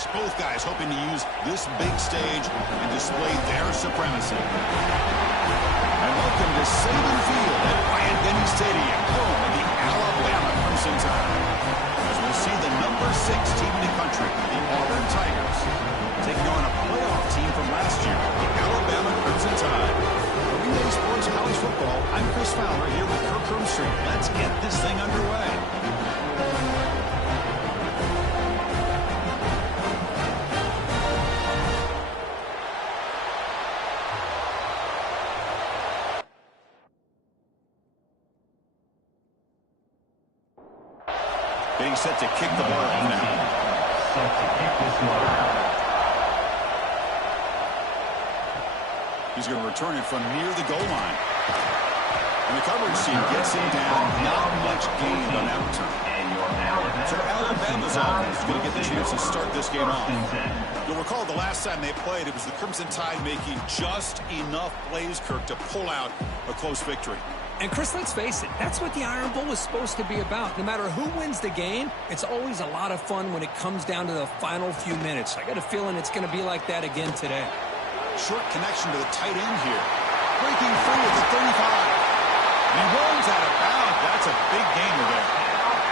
quarterbacks. Both guys hoping to use this big stage and display their supremacy. And welcome to Saban Field at Bryant-Denny Stadium, home of the Alabama Crimson Tide. As we'll see the #6 team in the country, the Auburn Tigers, taking on a playoff team from last year, the Alabama Crimson Tide. For Relay Sports College Football, I'm Chris Fowler here with Kirk Herbstreit. Let's get this thing underway. Getting set to kick the ball off now. Set to kick this one out. He's going to return it from near the goal line. And the coverage team gets him down. Not much gain on that return. So Alabama's offense is going to get the chance to start this game off. You'll recall the last time they played, it was the Crimson Tide making just enough plays, Kirk, to pull out a close victory. And, Chris, let's face it, that's what the Iron Bowl is supposed to be about. No matter who wins the game, it's always a lot of fun when it comes down to the final few minutes. I got a feeling it's going to be like that again today. Short connection to the tight end here. Breaking free at the 35. And he runs out of bounds. That's a big gainer there.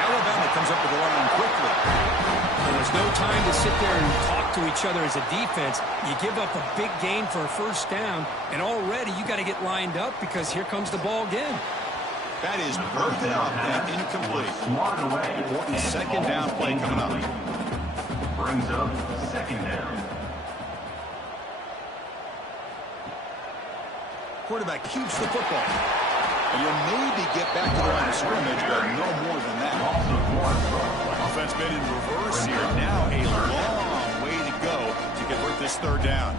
Alabama comes up with the line quickly. And there's no time to sit there and talk to each other as a defense. You give up a big gain for a first down, and already you got to get lined up because here comes the ball again. That is broken up and incomplete. Important second down play coming up. Brings up second down. Quarterback keeps the football. And you'll maybe get back to the line of scrimmage, but no more than that. Offense been in reverse here. Now a long way to go to convert this third down.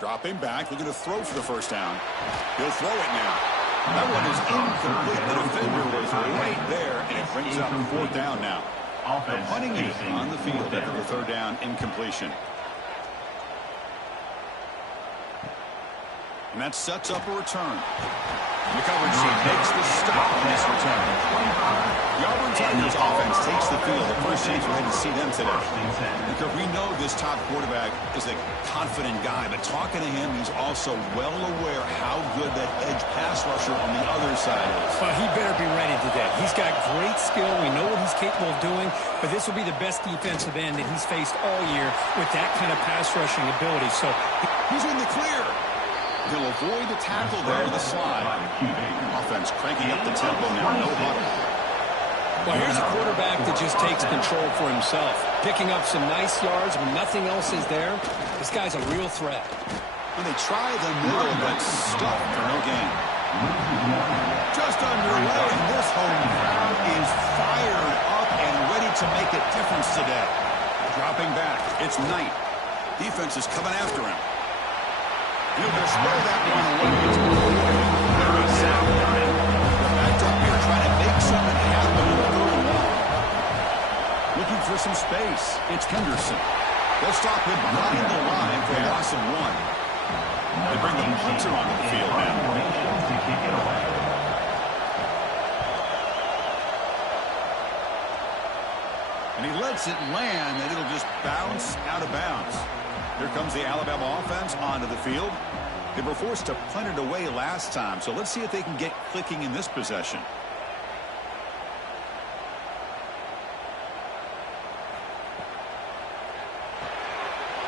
Dropping back, looking to throw for the first down. He'll throw it now. That one is incomplete. The defender was right there, and it brings up fourth down now. The punting unit on the field after the third down incompletion. And that sets up a return. And the coverage team makes the stop on this return. The Auburn Tigers offense takes the field. The first chance we had to see them today. Because we know this top quarterback is a confident guy, but talking to him, he's also well aware how good that edge pass rusher on the other side is. Well, he better be ready today. He's got great skill. We know what he's capable of doing, but this will be the best defensive end that he's faced all year with that kind of pass rushing ability. So he's in the clear. He'll avoid the tackle there, the slide. Offense cranking up the tempo now, no huddle. Well, here's a quarterback that just takes control for himself. Picking up some nice yards when nothing else is there. This guy's a real threat. And they try the middle, but stuck for no gain. Just underway, and this home crowd is fired up and ready to make a difference today. Dropping back, it's Knight. Defense is coming after him. He'll just throw that one away. There is sound. Backed up here trying to make something happen in the third and long. Looking for some space. It's Henderson. They'll stop him behind the line for a loss of one. They bring the punter onto the field now. And he lets it land, and it'll just bounce out of bounds. Here comes the Alabama offense onto the field. They were forced to punt it away last time, so let's see if they can get clicking in this possession.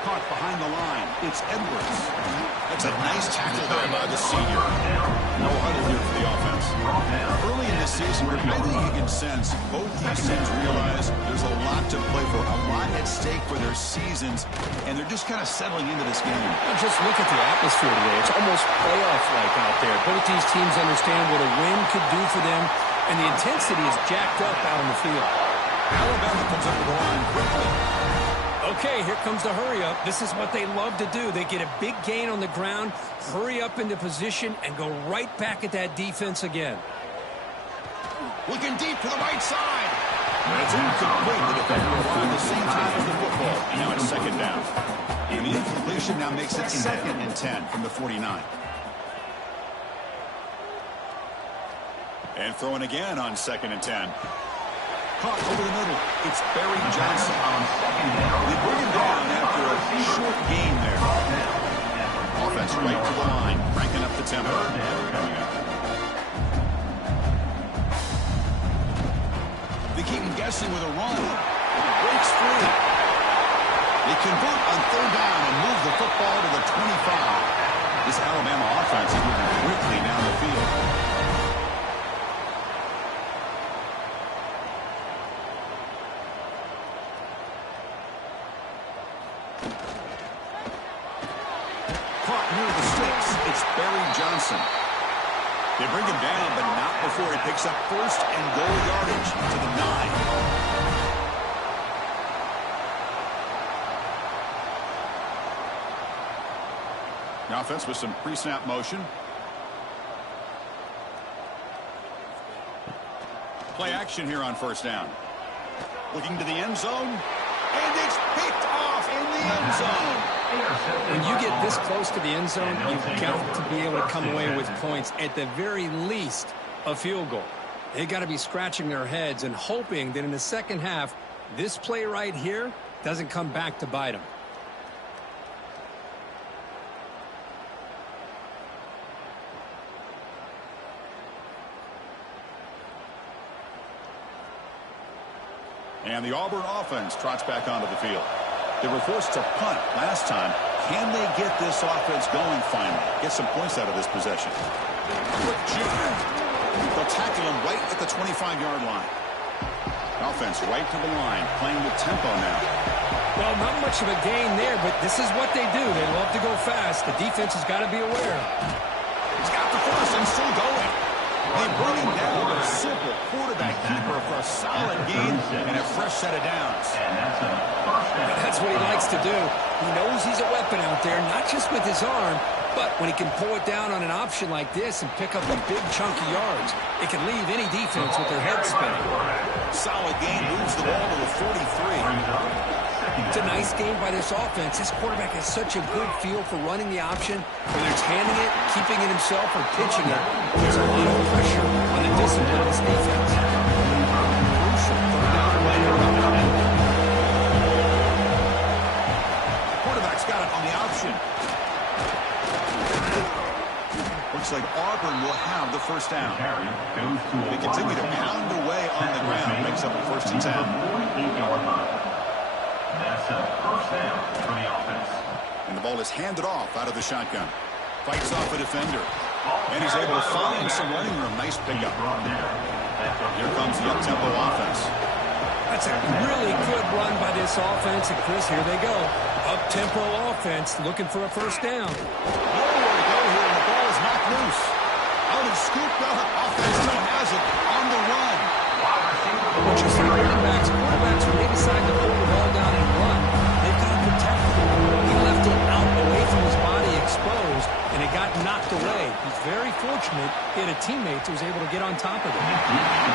Caught behind the line. It's Edwards. That's a nice tackle there by the senior. No huddle here for the offense. Early in this season, I think you can sense both these teams realize there's a lot to play for, a lot at stake for their seasons, and they're just kind of settling into this game. Well, just look at the atmosphere today. It's almost playoff-like out there. Both these teams understand what a win could do for them, and the intensity is jacked up out on the field. Alabama comes up with the line quickly. Okay, here comes the hurry-up. This is what they love to do. They get a big gain on the ground, hurry up into position, and go right back at that defense again. Looking deep to the right side. And it's incomplete. The defender will find the same time as the football. Now it's second down. And the incompletion now makes it 2nd and 10 from the 49. And throwing again on 2nd and 10. Caught over the middle. It's Barry Johnson. They bring him down after a short gain there. Offense right to the line, cranking up the tempo. They keep him guessing with a run. Breaks free. They convert on 3rd down and move the football to the 25. This Alabama offense is moving quickly down the field. Caught near the sticks. It's Barry Johnson. They bring him down, but not before he picks up 1st and goal yardage to the 9. The offense with some pre-snap motion. Play action here on 1st down. Looking to the end zone. And it's picked off in the end zone. When you get this close to the end zone, you've got to be able to come away with points. At the very least, a field goal. They got to be scratching their heads and hoping that in the second half, this play right here doesn't come back to bite them. And the Auburn offense trots back onto the field. They were forced to punt last time. Can they get this offense going finally? Get some points out of this possession. Quick jam. They'll tackle him right at the 25-yard line. Offense right to the line, playing with tempo now. Well, not much of a gain there, but this is what they do. They love to go fast. The defense has got to be aware. He's got the first and still going. They bring him down with a simple quarterback keeper for a solid gain and a fresh set of downs. That's what he likes to do. He knows he's a weapon out there, not just with his arm, but when he can pull it down on an option like this and pick up a big chunk of yards, it can leave any defense with their head spinning. Solid gain, moves the ball to the 43. It's a nice game by this offense. This quarterback has such a good feel for running the option, whether it's handing it, keeping it himself, or pitching it. There's a lot of pressure on the discipline of this defense. Crucial 3rd down and later. Quarterback's got it on the option. Looks like Auburn will have the 1st down. They continue to pound away on the ground. Makes up a 1st and 10. That's a 1st down for the offense. And the ball is handed off out of the shotgun. Fights off a defender. And he's able to find some running room. Nice pickup. Here comes the up-tempo offense. That's a really good run by this offense. And, Chris, here they go. Up-tempo offense looking for a 1st down. Nowhere to go here, and the ball is knocked loose. Out and scooped up. Offense still has it on the run. But you see quarterbacks, when they decide to pull the ball down and run, they've got to protect it. He left it out away from his body exposed, and it got knocked away. He's very fortunate he had a teammate who was able to get on top of it. That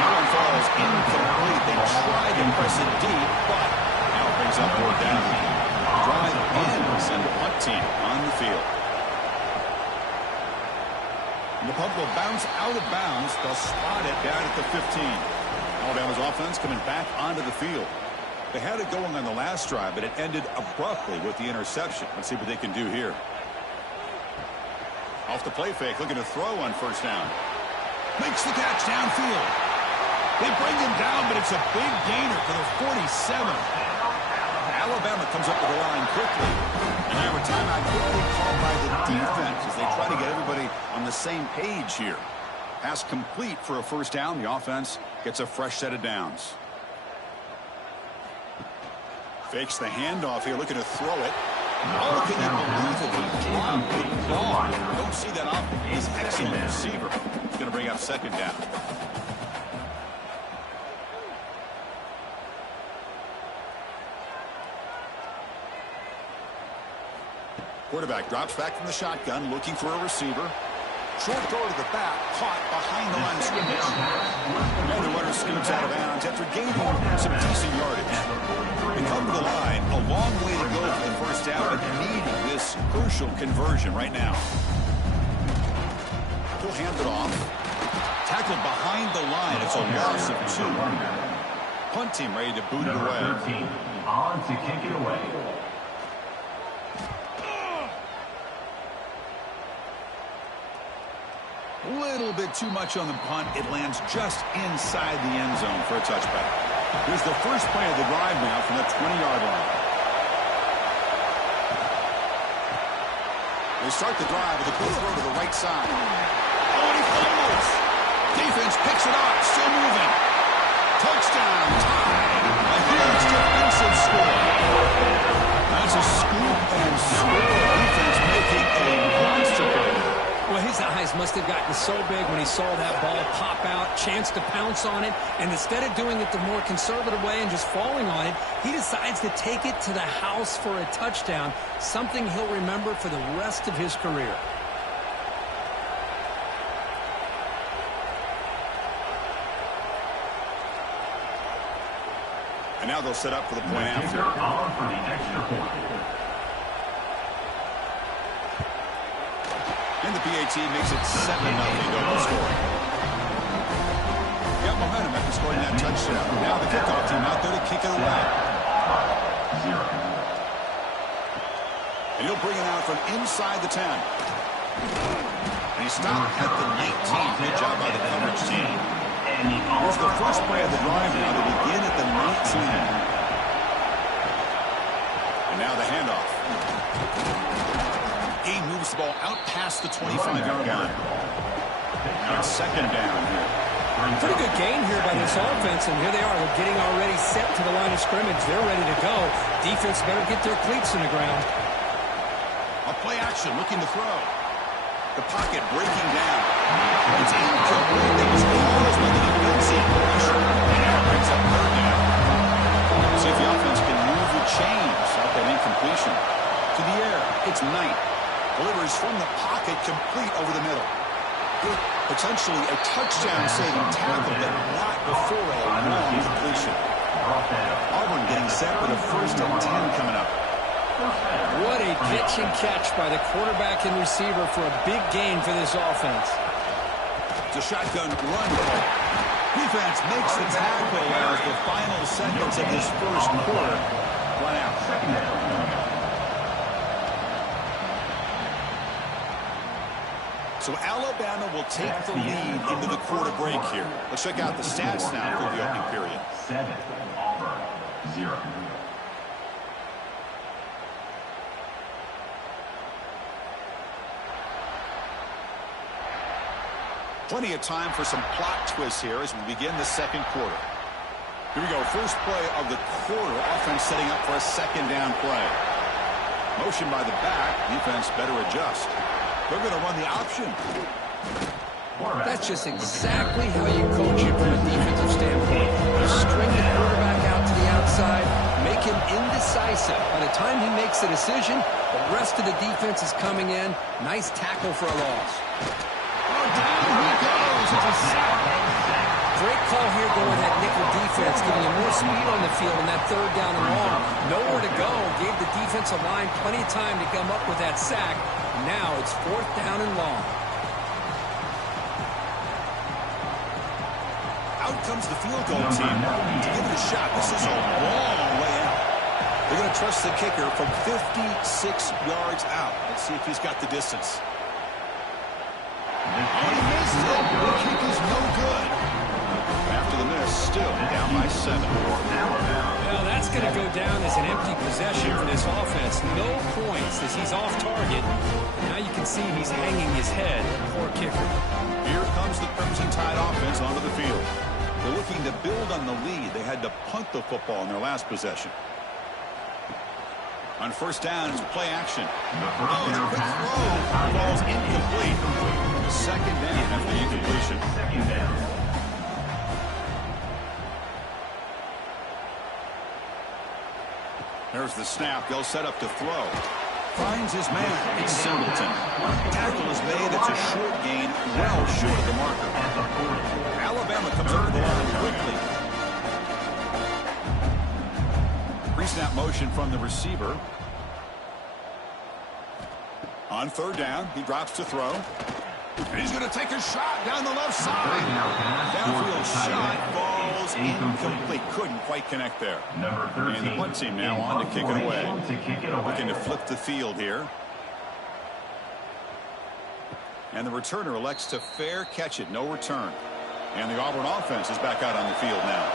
one falls incomplete. They tried to press it deep, but now it brings up 4th down. Drive ends and the punt team on the field. And the punt will bounce out of bounds. They'll spot it down at the 15. Alabama's offense coming back onto the field. They had it going on the last drive, but it ended abruptly with the interception. Let's see what they can do here. Off the play fake, looking to throw on 1st down. Makes the catch downfield. They bring him down, but it's a big gainer for the 47. Alabama comes up with the line quickly. And now a timeout quickly called by the defense as they try to get everybody on the same page here. Pass complete for a 1st down. The offense gets a fresh set of downs. Fakes the handoff here, looking to throw it. Oh, can you believe it? He dropped the ball. Don't see that often. He's an excellent receiver. He's going to bring up 2nd down. Quarterback drops back from the shotgun, looking for a receiver. Short throw to the back, caught behind the line of scrimmage. And the runner scoots out of bounds after gaining some decent yardage. They come to the line, a long way to go for the 1st down, but needing this crucial conversion right now. He'll hand it off. Tackled behind the line. It's a loss of 2. Punt team ready to boot it away. 13 on to kick it away. A little bit too much on the punt. It lands just inside the end zone for a touchback. Here's the first play of the drive now from the 20-yard line. They start the drive with a quick throw to the right side. Oh, and he fumbles. Defense picks it up, still moving. Touchdown, tied. A huge defensive score. That's a scoop and score. Defense making a monster play. Well, his eyes must have gotten so big when he saw that ball pop out, chance to pounce on it, and instead of doing it the more conservative way and just falling on it, he decides to take it to the house for a touchdown, something he'll remember for the rest of his career. And now they'll set up for the point after. On for the extra point. And the PAT makes it 7-0 over scoring. Got momentum after scoring that touchdown. Now the kickoff team out there to kick it away. 0. And he'll bring it out from inside the 10. And he stopped at the 19. Good job by the coverage team. Here's the first play of the drive now. They begin at the 19. And now the handoff. Game moves the ball out past the 25-yard line. Now it's second down here. Pretty good gain here by this offense, and here they are. They're getting already set to the line of scrimmage. They're ready to go. Defense better get their cleats in the ground. A play action, looking to throw. The pocket breaking down. It's incomplete. That was caused by the defensive pressure. And now brings up third down. See if the offense can move the chains out that incompletion. To the air, it's Knight. Delivers from the pocket, complete over the middle. Potentially a touchdown-saving tackle, but not before a long completion. Auburn getting set with a 1st and 10 coming up. What a pitch and catch by the quarterback and receiver for a big gain for this offense. It's a shotgun run call. Defense makes the tackle as the final seconds of this first quarter run out. So Alabama will take the lead into the quarter break here. Let's check out the stats now for the opening period. 7, Auburn, 0. Plenty of time for some plot twists here as we begin the second quarter. Here we go. First play of the quarter. Offense setting up for a second down play. Motion by the back. Defense better adjust. They're going to run the option. That's just exactly how you coach it from a defensive standpoint. You string the quarterback out to the outside, make him indecisive. By the time he makes the decision, the rest of the defense is coming in. Nice tackle for a loss. Down he goes. It's a sack. Great call here going that nickel defense, giving him more speed on the field in that 3rd down and long. Nowhere to go. Gave the defensive line plenty of time to come up with that sack. Now it's 4th down and long. Out comes the field goal team to give it a shot. This is a long way out. They're going to trust the kicker from 56 yards out. Let's see if he's got the distance. Oh, he missed it. The kick is no good. After the miss, still down by 7. Well, that's going to go down as an empty possession for this offense. No points as he's off target. Now you can see he's hanging his head. Poor kicker. Here comes the Crimson Tide offense onto the field. They're looking to build on the lead. They had to punt the football in their last possession. On 1st down, it's play action. Oh, it's a quick throw. Ball's incomplete. Second down after the incompletion. There's the snap. They'll set up to throw. Finds his man. It's Singleton. Tackle is made. It's a short gain, well short of the marker. Alabama comes over the line quickly. Pre-snap motion from the receiver. On 3rd down, he drops to throw. And he's going to take a shot down the left side. Downfield shot falls incomplete. Couldn't quite connect there. Number 13. And the punt team now on to kick it away. Looking to flip the field here. And the returner elects to fair catch it. No return. And the Auburn offense is back out on the field now.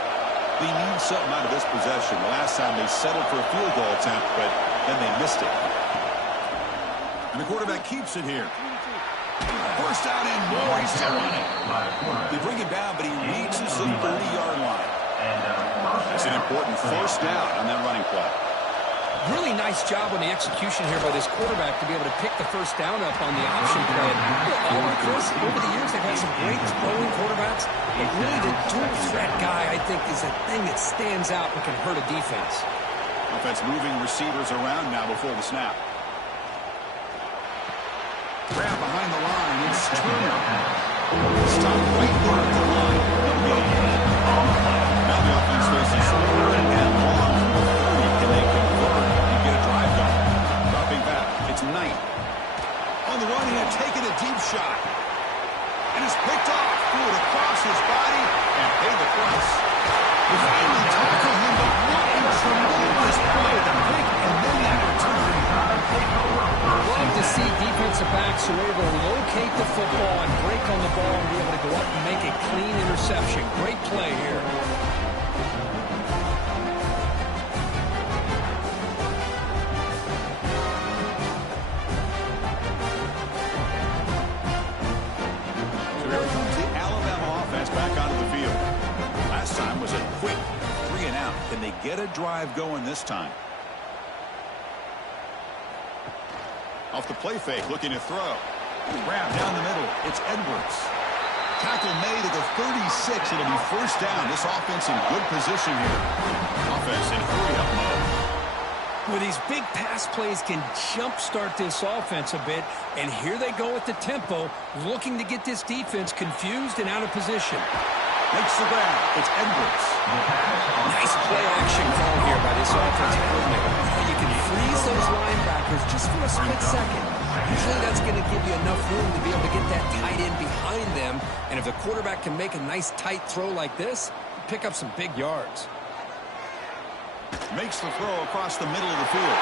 They need something out of this possession. The last time they settled for a field goal attempt, but then they missed it. And the quarterback keeps it here. First down and more. He's still running. They bring him down, but he reaches the 30-yard line. It's an important first down on that running play. Really nice job on the execution here by this quarterback to be able to pick the first down up on the option play. Auburn, Chris, over the years, they've had some great throwing quarterbacks, but really the dual threat guy, I think, is a thing that stands out and can hurt a defense. Offense moving receivers around now before the snap. Grab behind the line. It's Turner. Stop right there at the line. Now the offense faces third and long. Can they convert and get a drive going? Dropping back. It's Knight. On the run, he had taken a deep shot. And it's picked off. Threw it across his body and paid the price. They finally tackle him, but what a tremendous play. The pick and then that return. Love to see defensive backs who are able to locate the football and break on the ball and be able to go up and make a clean interception. Great play here. So here comes the Alabama offense back onto the field. Last time was a quick 3 and out. Can they get a drive going this time? Off the play fake, looking to throw. Grab down the middle. It's Edwards. Tackle made at the 36. It'll be first down. This offense in good position here. Offense in hurry-up mode. Well, these big pass plays can jumpstart this offense a bit, and here they go at the tempo, looking to get this defense confused and out of position. Makes the grab. It's Edwards. Nice play action call here by this offensive coordinator. You can freeze those linebackers just for a split second. Usually that's going to give you enough room to be able to get that tight end behind them. And if the quarterback can make a nice tight throw like this, pick up some big yards. Makes the throw across the middle of the field.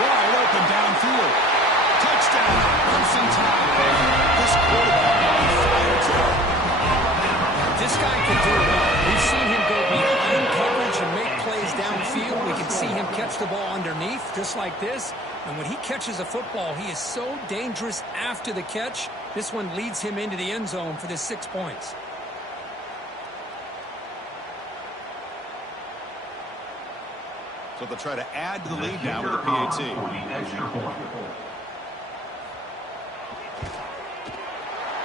Wide open downfield. Touchdown. Clemson time. This quarterback on fire today. This guy can do it all. We've seen him go behind coverage and make plays downfield. We can see him catch the ball underneath, just like this. And when he catches a football, he is so dangerous after the catch. This one leads him into the end zone for the 6 points. So they'll try to add to the lead now with a PAT.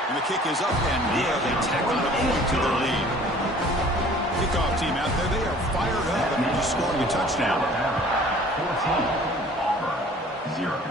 And the kick is up and nearly tack on a point to their lead. Kickoff team out there, they are fired up and just scoring a touchdown. 14, Auburn, 0.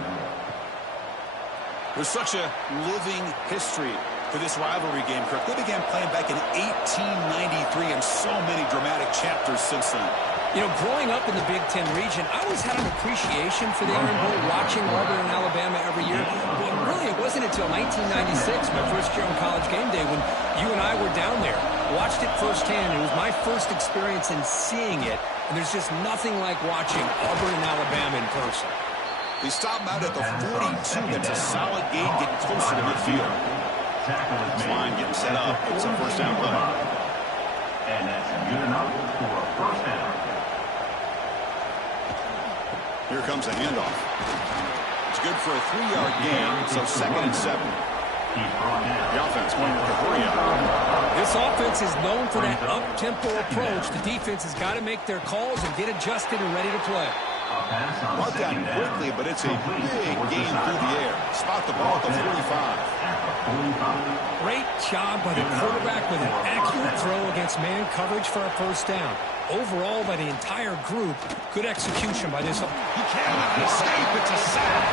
There's such a living history to this rivalry game, Kirk. They began playing back in 1893 and so many dramatic chapters since then. You know, growing up in the Big Ten region, I always had an appreciation for the Iron Bowl, watching Auburn and Alabama every year. But really, it wasn't until 1996, my first year on College Game Day, when you and I were down there, watched it firsthand. It was my first experience in seeing it, and there's just nothing like watching Auburn and Alabama in person. They stop out at the 42. That's a solid gain, getting closer to midfield. This line getting set up. It's a first down play. And that's good enough for a first down. Here comes a handoff. It's good for a 3-yard gain, so 2nd and 7. The offense going with the hurry up. This offense is known for that up-tempo approach. The defense has got to make their calls and get adjusted and ready to play. Brought down quickly, but it's a big gain through the air. Spot the ball at the 45. Great job by the quarterback with an accurate throw against man coverage for a first down. Overall, by the entire group, good execution by this. He cannot escape. It's a sack.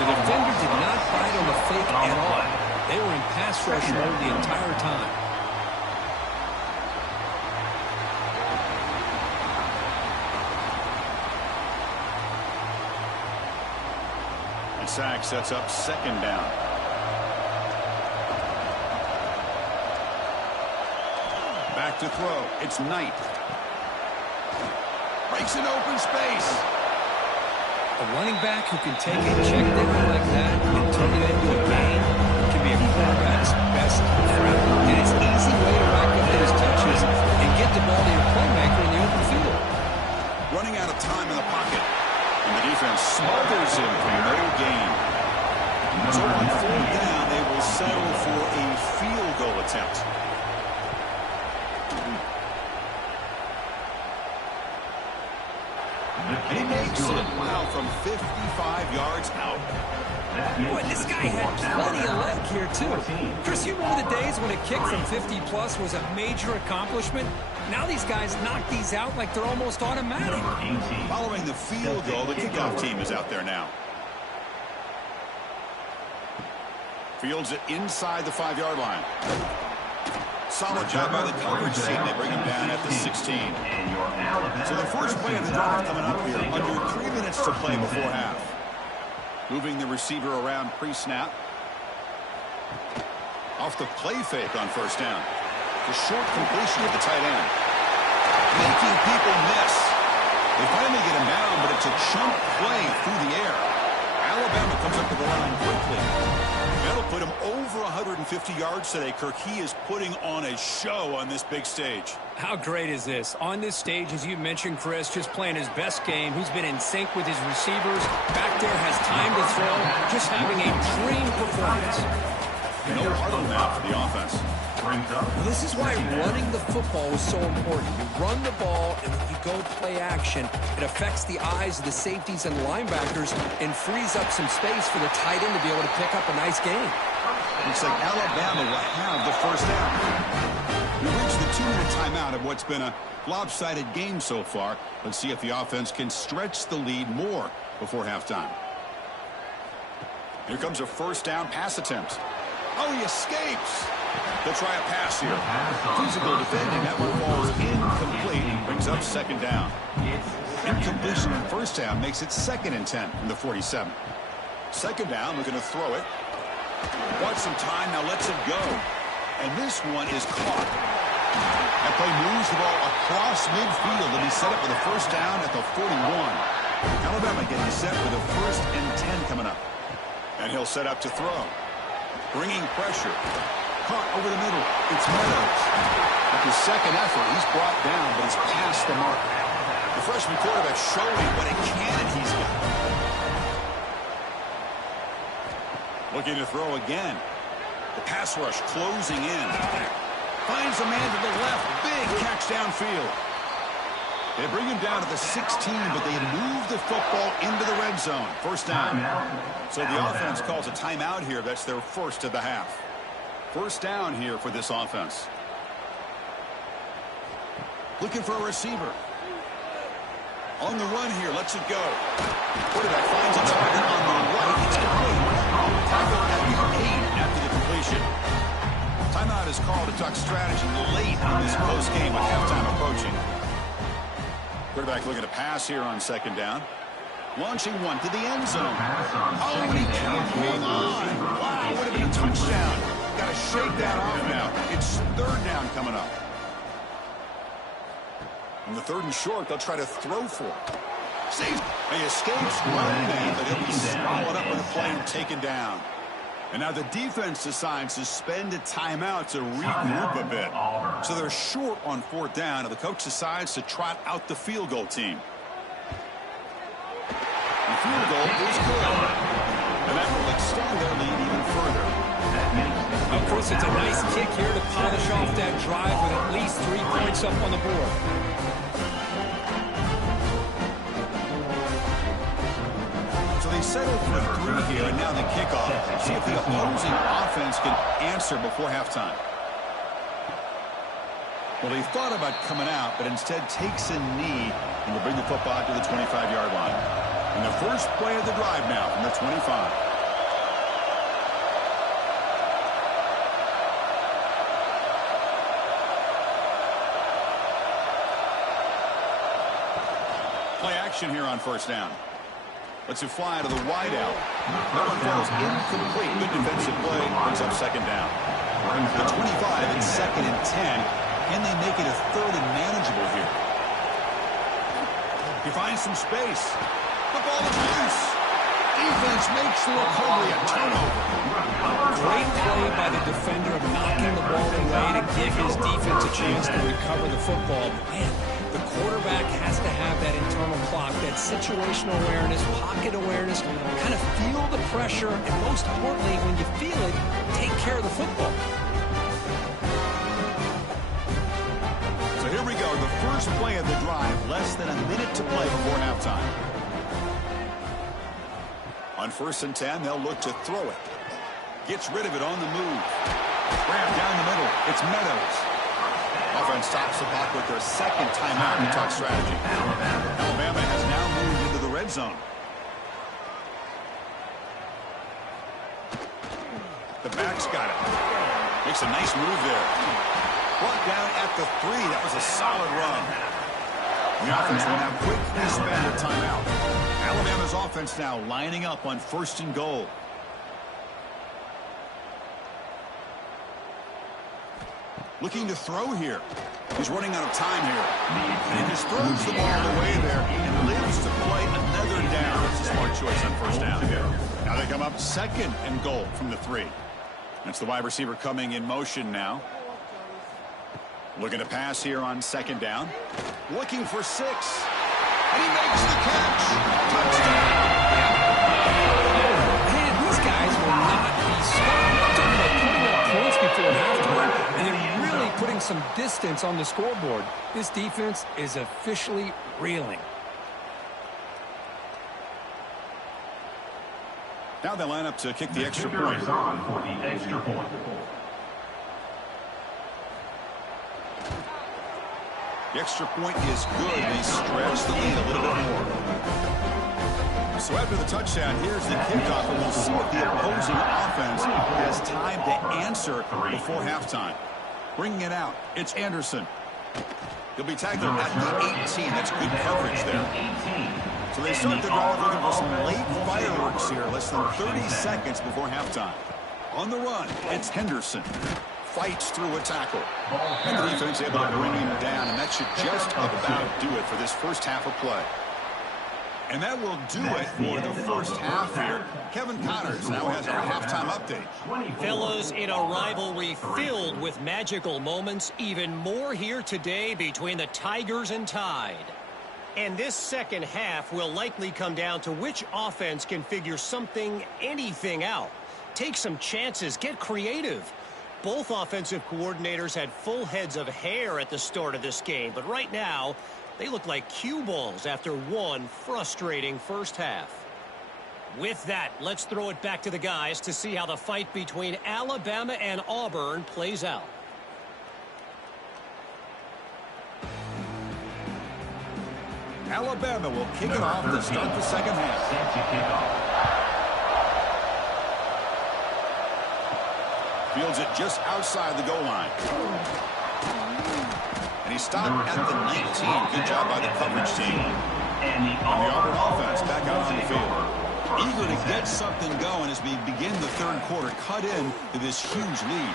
The defender did not bite on the fake at all. They were in pass rush mode the entire time. The sack sets up 2nd down. Back to throw. It's Knight. Breaks an open space. A running back who can take a check down like that and turn it into a gain can be a quarterback's best friend. And it's an easy way to rack up those touches and get the ball to your playmaker in the open field. Running out of time in the pocket. And the defense smothers him for no gain. So on fourth down, they will settle for a field goal attempt. He makes it, wow, from 55 yards out. Boy, this guy had plenty of leg here, too. Chris, you remember the days when a kick from 50-plus was a major accomplishment? Now these guys knock these out like they're almost automatic. Following the field goal, the kickoff team is out there now. Fields it inside the 5-yard line. Solid job by the coverage team. They bring him down at the 16. So the first play of the drive coming up here. Under 3 minutes to play before half. Moving the receiver around pre-snap. Off the play fake on first down. The short completion of the tight end. Making people miss. They finally get him down, but it's a chunk play through the air. Alabama comes up to the line quickly. That'll put him over 150 yards today. Kirk, he is putting on a show on this big stage. How great is this? On this stage, as you mentioned, Chris, just playing his best game. He's been in sync with his receivers. Back there, has time to throw. Just having a dream performance. No huddle now for the offense. This is why running the football is so important. You run the ball, and when you go play action, it affects the eyes of the safeties and linebackers and frees up some space for the tight end to be able to pick up a nice gain. Looks like Alabama will have the first down. We reached the 2-minute timeout of what's been a lopsided game so far. Let's see if the offense can stretch the lead more before halftime. Here comes a first down pass attempt. Oh, he escapes. They'll try a pass here. Physical defending. That one falls incomplete. Brings up second down. Incompletion on first down makes it 2nd and 10 from the 47. Second down, we're going to throw it. Wants some time, now lets it go. And this one is caught. That play moves the ball across midfield, and he's set up with a first down at the 41. Alabama getting set for the 1st and 10 coming up. And he'll set up to throw. Bringing pressure. Caught over the middle. It's Meadows. At the second effort, he's brought down, but he's past the mark. The freshman quarterback showing what a cannon he's got. Looking to throw again. The pass rush closing in. Finds a man to the left. Big catch downfield. They bring him down to the 16, but they move the football into the red zone. First down. So the offense calls a timeout here. That's their first of the half. First down here for this offense. Looking for a receiver. On the run here. Lets it go. Quarterback finds a target on the right. It's complete. Tackle at the 8 after the completion. Timeout is called to duck strategy late in this close game with halftime approaching. Quarterback looking to pass here on second down. Launching one to the end zone. Oh, and he can't hang on. Wow, would have been a touchdown. Got to shake that off now. It's third down coming up. On the 3rd and short, they'll try to throw for it. Saves. He escapes one man, but he'll be swallowed up in the play and taken down. And now the defense decides to spend a timeout to regroup a bit. So they're short on 4th down, and the coach decides to trot out the field goal team. The field goal is good. And that will extend their lead even further. Well, Chris, it's a nice kick here to polish off that drive with at least 3 points up on the board. So they settle for 3 here, and now the kickoff. See if the opposing offense can answer before halftime. Well, he thought about coming out, but instead takes a knee and will bring the football to the 25-yard line. And the first play of the drive now from the 25. Play action here on first down. Lets it fly to the wide out. That one falls incomplete. Good defensive play. Brings up second down. The 25 and 2nd and 10. Can they make it a third and manageable here? He finds some space. The ball is loose. Defense makes the recovery a turnover. Great play by the defender of knocking the ball away to give his defense a chance to recover the football. But man, the quarterback has to have that internal clock, that situational awareness, pocket awareness, kind of feel the pressure, and most importantly, when you feel it, take care of the football. So here we go, the first play of the drive, less than a minute to play before halftime. On 1st and 10, they'll look to throw it. Gets rid of it on the move. Grab down the middle. It's Meadows. Offense stops the clock with their second timeout to talk strategy. Alabama has now moved into the red zone. The back's got it. Makes a nice move there. Brought down at the 3. That was a solid run. The offense will now quickly spend a timeout. Alabama's offense now lining up on 1st and goal. Looking to throw here. He's running out of time here. He just throws the ball away there and lives to play another down. It's a smart choice on 1st down. Now they come up 2nd and goal from the 3. That's the wide receiver coming in motion now. Looking to pass here on 2nd down. Looking for 6. And he makes the catch. Touchdown. Man, these guys will not be stopped. Talking about putting up points before halftime, and then really putting some distance on the scoreboard. This defense is officially reeling. Now they line up to kick the extra point. For the extra point. The extra point is good. They stretch the lead a little bit more. So after the touchdown, here's the kickoff, and we'll see if the opposing offense has time to answer before halftime. Bringing it out, it's Anderson. He'll be tackled at the 18. That's good coverage there. So they start the drive looking for some late fireworks here, less than 30 seconds before halftime. On the run, it's Henderson. Fights through a tackle. And the defense able to bring him down, and that should just about do it for this first half of play. And that will do it for the first half here. Kevin Connors now has our halftime update. Fellows, in a rivalry filled with magical moments, even more here today between the Tigers and Tide. And this second half will likely come down to which offense can figure something, anything out. Take some chances, get creative. Both offensive coordinators had full heads of hair at the start of this game, but right now, they look like cue balls after one frustrating first half. With that, let's throw it back to the guys to see how the fight between Alabama and Auburn plays out. Alabama will kick it off to start the second half. Fields it just outside the goal line. And he stopped at the 19. Good job by the coverage team. And the Auburn offense back out on the field. Eager to get something going as we begin the third quarter. Cut in to this huge lead.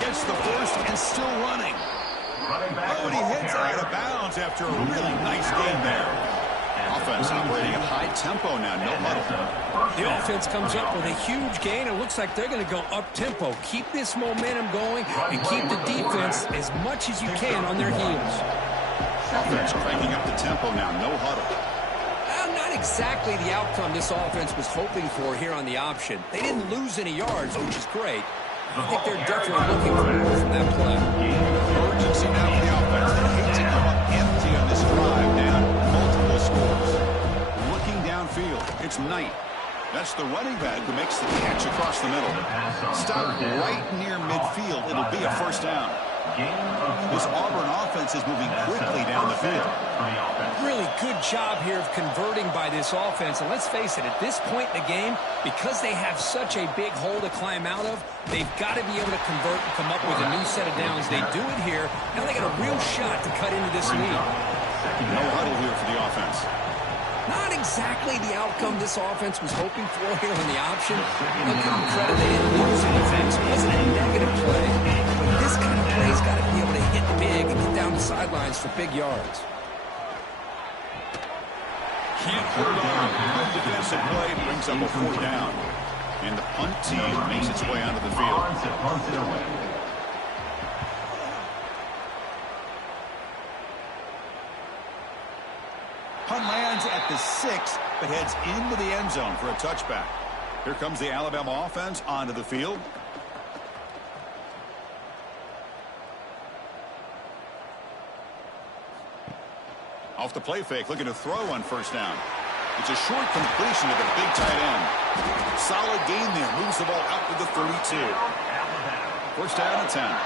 Gets the first and still running. Oh, and he hits out of bounds after a really nice game there. Offense operating at high tempo now. No huddle. The offense comes up with a huge gain. It looks like they're going to go up-tempo. Keep this momentum going and keep the defense as much as you can on their heels. Offense cranking up the tempo now. No huddle. Not exactly the outcome this offense was hoping for here on the option. They didn't lose any yards, which is great. I think they're definitely looking for more from that play. Urgency now for the offense. They hate to come up empty on this drive, down multiple scores. Looking downfield, it's Knight. That's the running back who makes the catch across the middle. Stop right near midfield. It'll be a first down. This Auburn offense is moving quickly down the field. Really good job here of converting by this offense. And let's face it, at this point in the game, because they have such a big hole to climb out of, they've got to be able to convert and come up with a new set of downs. They do it here. Now they got a real shot to cut into this lead. No huddle here for the offense. Not exactly the outcome this offense was hoping for here on the option. I'll give them credit, they didn't lose anything. So it wasn't a negative play, but this kind of play's got to be able to hit big and get down the sidelines for big yards. Can't hold on. Good defensive play brings up a 4th down. And the punt team makes its way onto the field. Punts it away. Punt lands at the 6, but heads into the end zone for a touchback. Here comes the Alabama offense onto the field. Off the play fake, looking to throw on 1st down. It's a short completion to the big tight end. Solid gain there. Moves the ball out to the 32. 1st down and 10.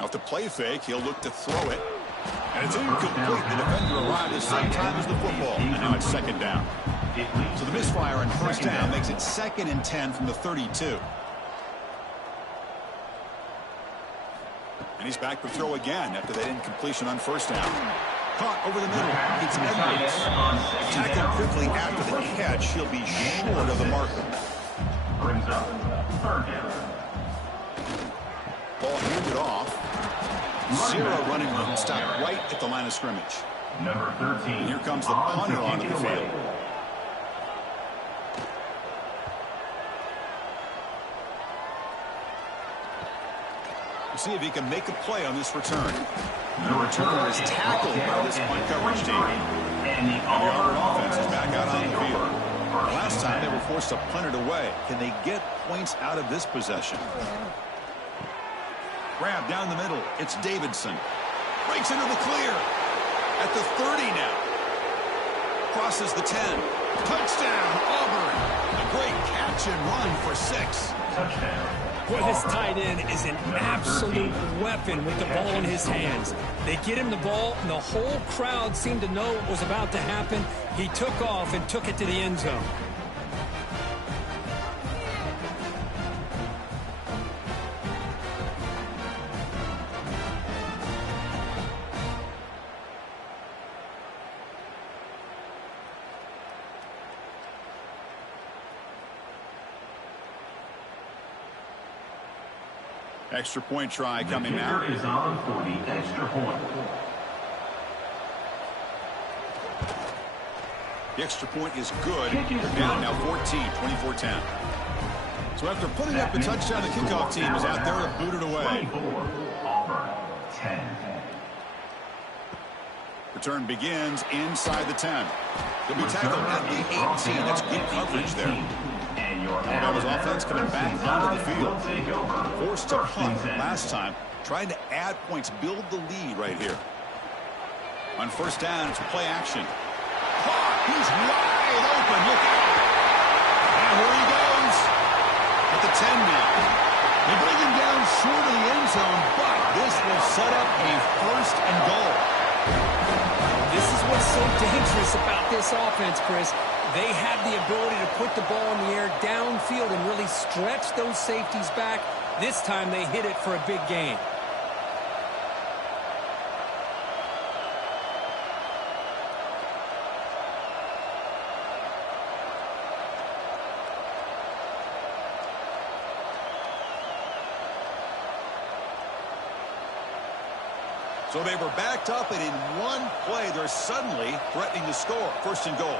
Off the play fake, he'll look to throw it. And it's incomplete. The defender arrived at the same time as the football. And now it's 2nd down. So the misfire on 1st down makes it 2nd and 10 from the 32. And he's back to throw again after that incompletion on 1st down. Caught over the middle. It's Edwards. Tackled quickly after the catch. He'll be short of the marker. Brings up 3rd down. Ball handed off. 0 running room. Stopped right at the line of scrimmage. Number 13. And here comes the punter onto the field. See if he can make a play on this return. The returner is tackled by this punt coverage team. And the Auburn offense is back out on the field. Last time they were forced to punt it away. Can they get points out of this possession? Grab down the middle. It's Davidson. Breaks into the clear. At the 30 now. Crosses the 10. Touchdown, Auburn. A great catch and run for 6. Touchdown. Boy, this tight end is an absolute weapon with the ball in his hands. They get him the ball, and the whole crowd seemed to know what was about to happen. He took off and took it to the end zone. Extra point try coming now. The kicker is on for the extra point. The extra point is good. They're down now 14, 24-10. So after putting up a touchdown, the kickoff team is out there to boot it away. 24, Auburn, 10. Return begins inside the 10. He'll be tackled at the 18. That's good coverage there. Alabama's offense coming back onto the field. Forced to punt last time. Trying to add points, build the lead right here. On 1st down, it's play action. Caught! He's wide open. Look out! And here he goes. At the 10 now. They bring him down short of the end zone, but this will set up a 1st and goal. This is what's so dangerous about this offense, Chris. They have the ability to put the ball in the air downfield and really stretch those safeties back. This time they hit it for a big gain. So they were backed up, and in one play, they're suddenly threatening to score. 1st and goal.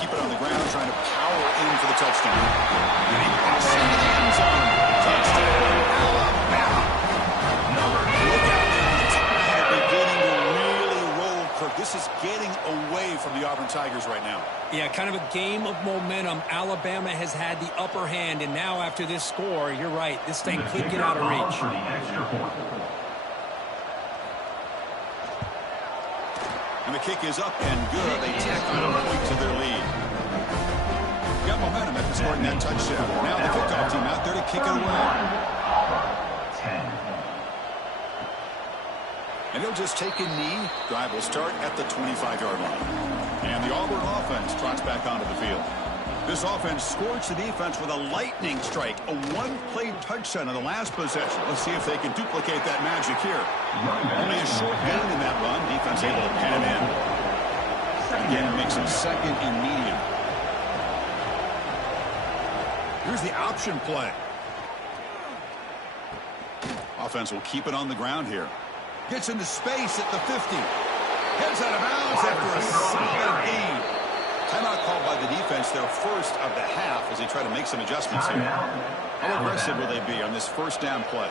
Keep it on the ground, trying to power in for the touchdown. And he passes into the end zone. Touchdown, Alabama. Look out now. The Tide are beginning to really roll. Kirk, this is getting away from the Auburn Tigers right now. Yeah, kind of a game of momentum. Alabama has had the upper hand, and now after this score, you're right, this thing could get out of reach. For the extra point. And the kick is up and good. They tack on a point to their lead. Got momentum after scoring that touchdown. Now the kickoff team out there to kick it away. 10. And he'll just take a knee. Drive will start at the 25-yard line. And the Auburn offense trots back onto the field. This offense scorched the defense with a lightning strike, a one-play touchdown on the last possession. Let's see if they can duplicate that magic here. Only a short gain in that run. Defense able to pin him in. Again, makes him second and medium. Here's the option play. Offense will keep it on the ground here. Gets into space at the 50. Heads out of bounds after a solid gain. Timeout called by the defense, their first of the half, as they try to make some adjustments here. How aggressive will they be on this first down play?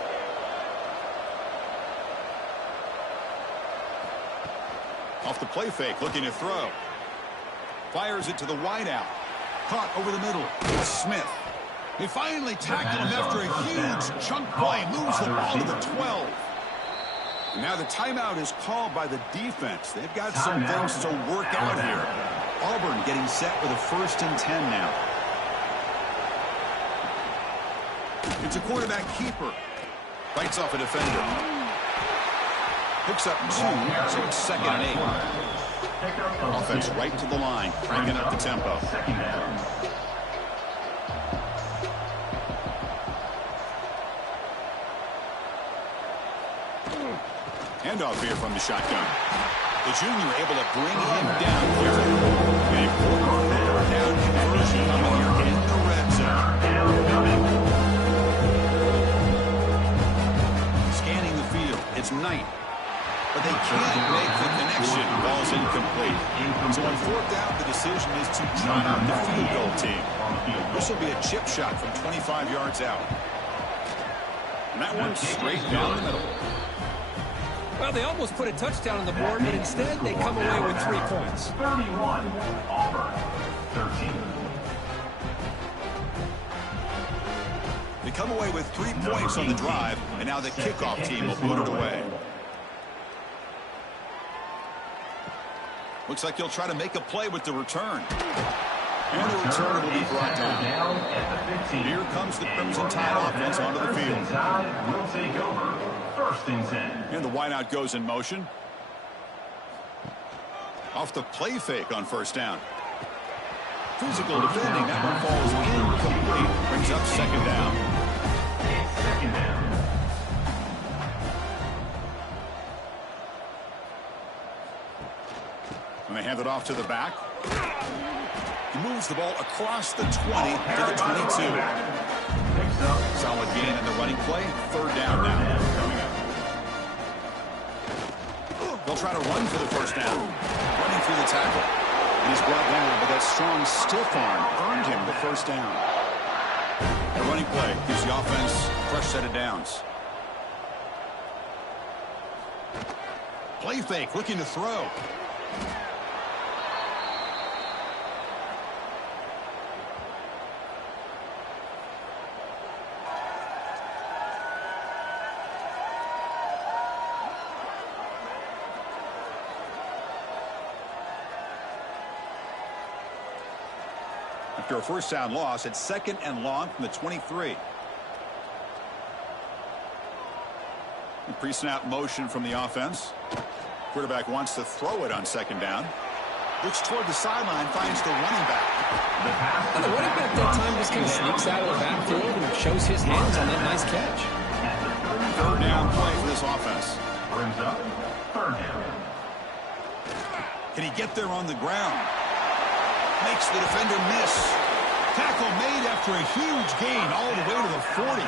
Off the play fake, looking to throw. Fires it to the wide out. Caught over the middle. It's Smith. They finally tackle him after a huge chunk play. Moves the ball to the 12. And now the timeout is called by the defense. They've got some things to work out here. Auburn getting set with a 1st and 10 now. It's a quarterback keeper. Bites off a defender. Picks up 2, so it's 2nd and 8. Offense right to the line, cranking up the tempo. Handoff here from the shotgun. The junior able to bring him down here. An important third down conversion coming here in the red zone. Scanning the field. It's Knight. But they can't make the connection. Ball's incomplete. So on 4th down, the decision is to try out the field goal team. This will be a chip shot from 25 yards out. And that one's straight down the middle. Well, they almost put a touchdown on the board, but instead they come away with 3 points. 31, Auburn, 13. They come away with 3 points on the drive, and now the kickoff team will put it away. Looks like he'll try to make a play with the return. And the return will be brought down. Here comes the Crimson Tide offense onto the field. Will take over. 1st and 10. And the wideout goes in motion. Off the play fake on 1st down. Physical defending. That one falls incomplete. Brings up 2nd down. 2nd down. When they hand it off to the back. He moves the ball across the 20 to the 22. Solid gain in the running play. 3rd down now. They'll try to run for the 1st down. Running through the tackle. And he's brought down, but that strong stiff arm earned him the 1st down. The running play gives the offense a fresh set of downs. Play fake, looking to throw. After a 1st down loss, it's 2nd and long from the 23. The pre-snap motion from the offense. Quarterback wants to throw it on 2nd down. Looks toward the sideline, finds the running back. And the running back that time just kind of sneaks out of the backfield and shows his hands on that nice catch. 3rd down play for this offense. Brings up 3rd down. Can he get there on the ground? Makes the defender miss. Tackle made after a huge gain all the way to the 40.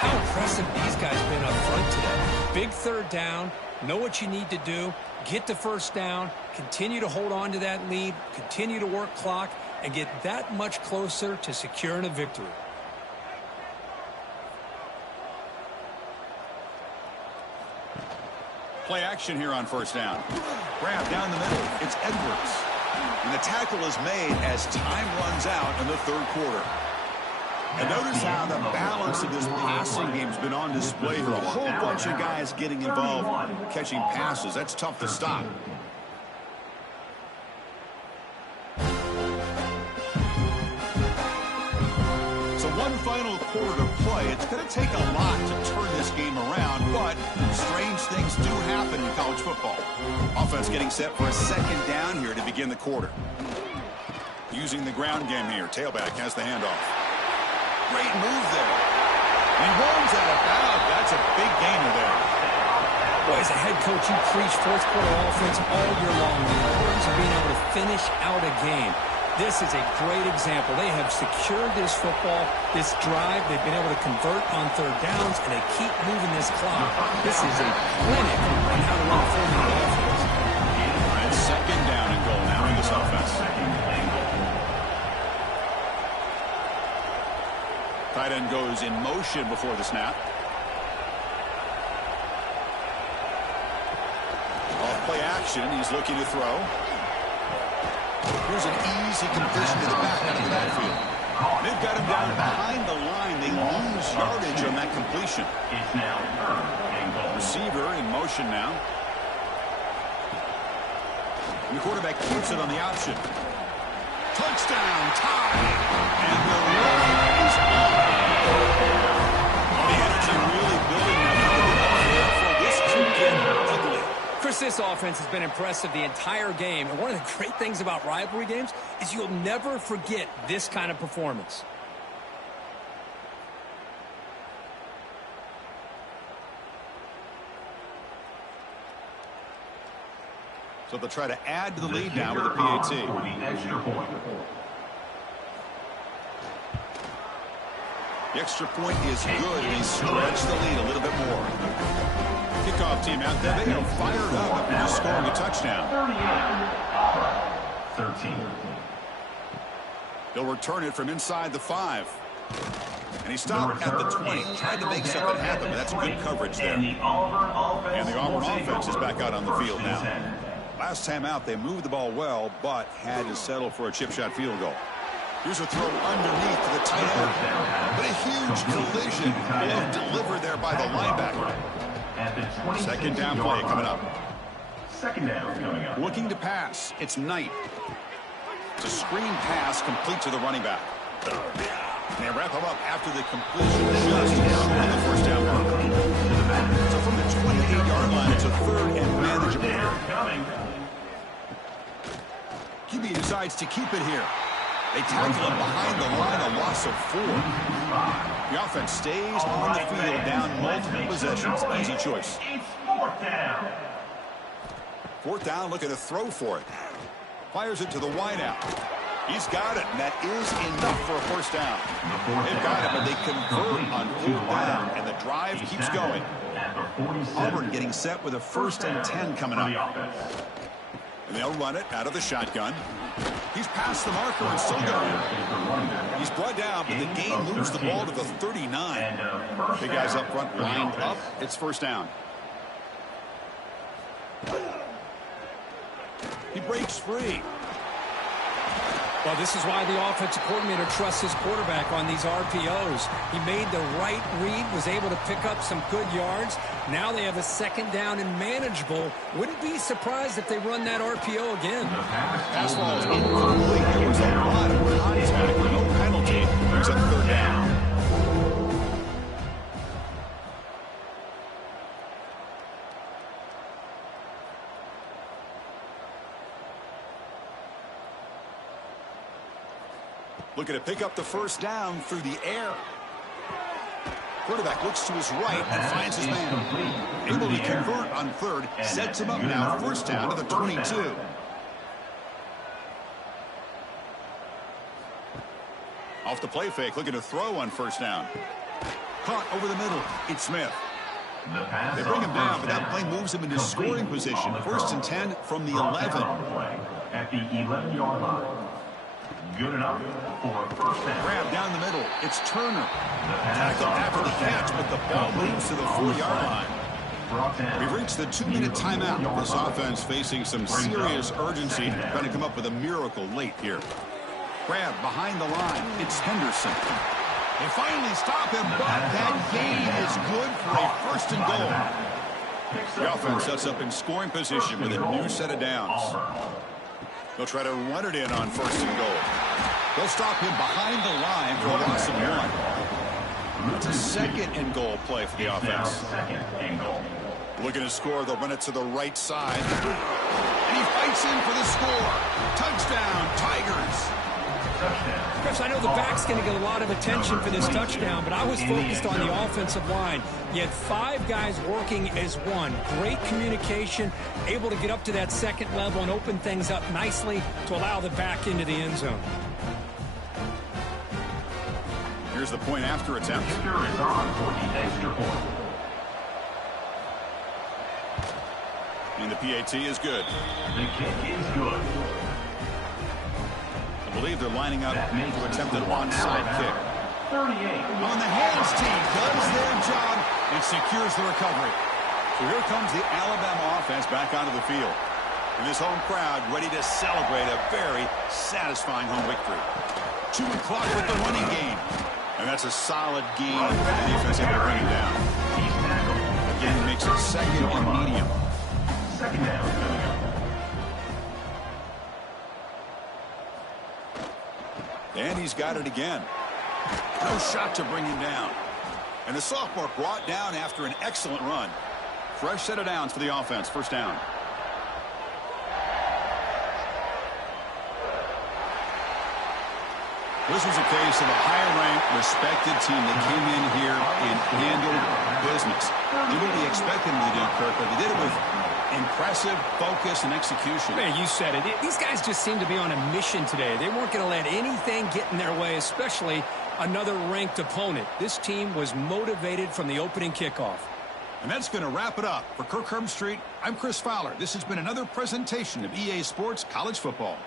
How impressive these guys been up front today. Big 3rd down. Know what you need to do. Get the 1st down. Continue to hold on to that lead. Continue to work clock. And get that much closer to securing a victory. Play action here on 1st down. Grab down the middle. It's Edwards. And the tackle is made as time runs out in the 3rd quarter. And notice how the balance of this passing game has been on display here. A whole bunch of guys getting involved catching passes. That's tough to stop. So one final quarter to play. It's going to take a lot to turn this game around, but strange things do happen in college football. Offense getting set for a 2nd down here to begin the quarter. Using the ground game here. Tailback has the handoff. Great move there. He rolls out of bounds. That's a big gainer there. Boy, as a head coach, you preach fourth quarter offense all year long. The importance of being able to finish out a game. This is a great example. They have secured this football, this drive. They've been able to convert on third downs, and they keep moving this clock. This is a clinic on how to run a full-field offense. And second down and goal now in this offense. Tight end goes in motion before the snap. Off play action. He's looking to throw. Here's an easy completion to the back out of the backfield. They've got him down behind the line. They lose yardage on that completion. It's now third and goal. Receiver in motion now. And the quarterback keeps it on the option. Touchdown, tie. And the run is on. The energy really building now for this to get ugly. Chris, this offense has been impressive the entire game. And one of the great things about rivalry games is you'll never forget this kind of performance. So they'll try to add to the lead now with a PAT. For the extra point. The extra point is good. They stretch the lead a little bit more. Kickoff team out there. They are fired up after just scoring a touchdown. 13. They'll return it from inside the 5. And he stopped at the 20. Tried to make something happen, but that's good coverage there. And the Auburn offense is back out on the field now. Last time out, they moved the ball well, but had to settle for a chip shot field goal. Here's a throw underneath to the tight end. But a huge collision delivered there by the linebacker. Second down play coming up. Second down coming up. Looking to pass. It's Knight. It's a screen pass complete to the running back. And they wrap him up after the completion just short of the first down mark. So from the 28-yard line, it's a third and manageable. QB decides to keep it here. They tackle him behind the line, a loss of 4. The offense stays on the field, down multiple possessions. Easy choice. It's fourth down. Fourth down, looking to throw for it. Fires it to the wideout. He's got it, and that is enough for a first down. They've got it, but they convert on fourth down, and the drive keeps going. Auburn getting set with a 1st and 10 coming up. And they'll run it out of the shotgun. He's past the marker and still going. He's brought down, but the gain moves the ball to the 39. Big guys up front lined up. It's first down. He breaks free. Well, this is why the offensive coordinator trusts his quarterback on these RPOs. He made the right read, was able to pick up some good yards. Now they have a second down and manageable. Wouldn't be surprised if they run that RPO again. Pass ball is incomplete. There was a lot of contact, no penalty. There's a third down. Looking to pick up the first down through the air. Quarterback looks to his right and finds his man. Able to convert on third. Sets him up now. First down to the 22. Off the play fake. Looking to throw on first down. Caught over the middle. It's Smith. They bring him down, but that play moves him into scoring position. 1st and 10 from the 11. At the 11-yard line. Good enough for a first down. Grab down the middle. It's Turner. Tackled after the catch, but the ball moves to the 4-yard line. We've reached the 2-minute timeout. This offense facing some serious urgency, trying to come up with a miracle late here. Grab behind the line. It's Henderson. They finally stop him, but that gain is good for a 1st and goal. The offense sets up in scoring position with a new set of downs. They'll try to run it in on 1st and goal. They'll stop him behind the line for a loss of 1. It's a 2nd and goal play for the offense. Second and goal. Looking to score, they'll run it to the right side. And he fights in for the score. Touchdown, Tigers. Refs, I know the back's going to get a lot of attention for this touchdown, but I was focused on the offensive line. You had 5 guys working as one. Great communication, able to get up to that second level and open things up nicely to allow the back into the end zone. Here's the point after attempt. Kicker is on for the extra point. And the PAT is good. The kick is good. I believe they're lining up to attempt an onside kick. 38. On the hands team does their job and secures the recovery. So here comes the Alabama offense back onto the field. And this home crowd ready to celebrate a very satisfying home victory. Chewing clock with the running game. And that's a solid gain for the defense able to bring it down. He's tackled. Again, makes it second and medium. Second down coming up. And he's got it again. No shot to bring him down. And the sophomore brought down after an excellent run. Fresh set of downs for the offense. First down. This was a case of a higher-ranked, respected team that came in here and handled business. Did what we expected them to do, Kirk, but they did it with impressive focus and execution. Man, you said it. These guys just seem to be on a mission today. They weren't going to let anything get in their way, especially another ranked opponent. This team was motivated from the opening kickoff. And that's going to wrap it up. For Kirk Herbstreit, I'm Chris Fowler. This has been another presentation of EA Sports College Football.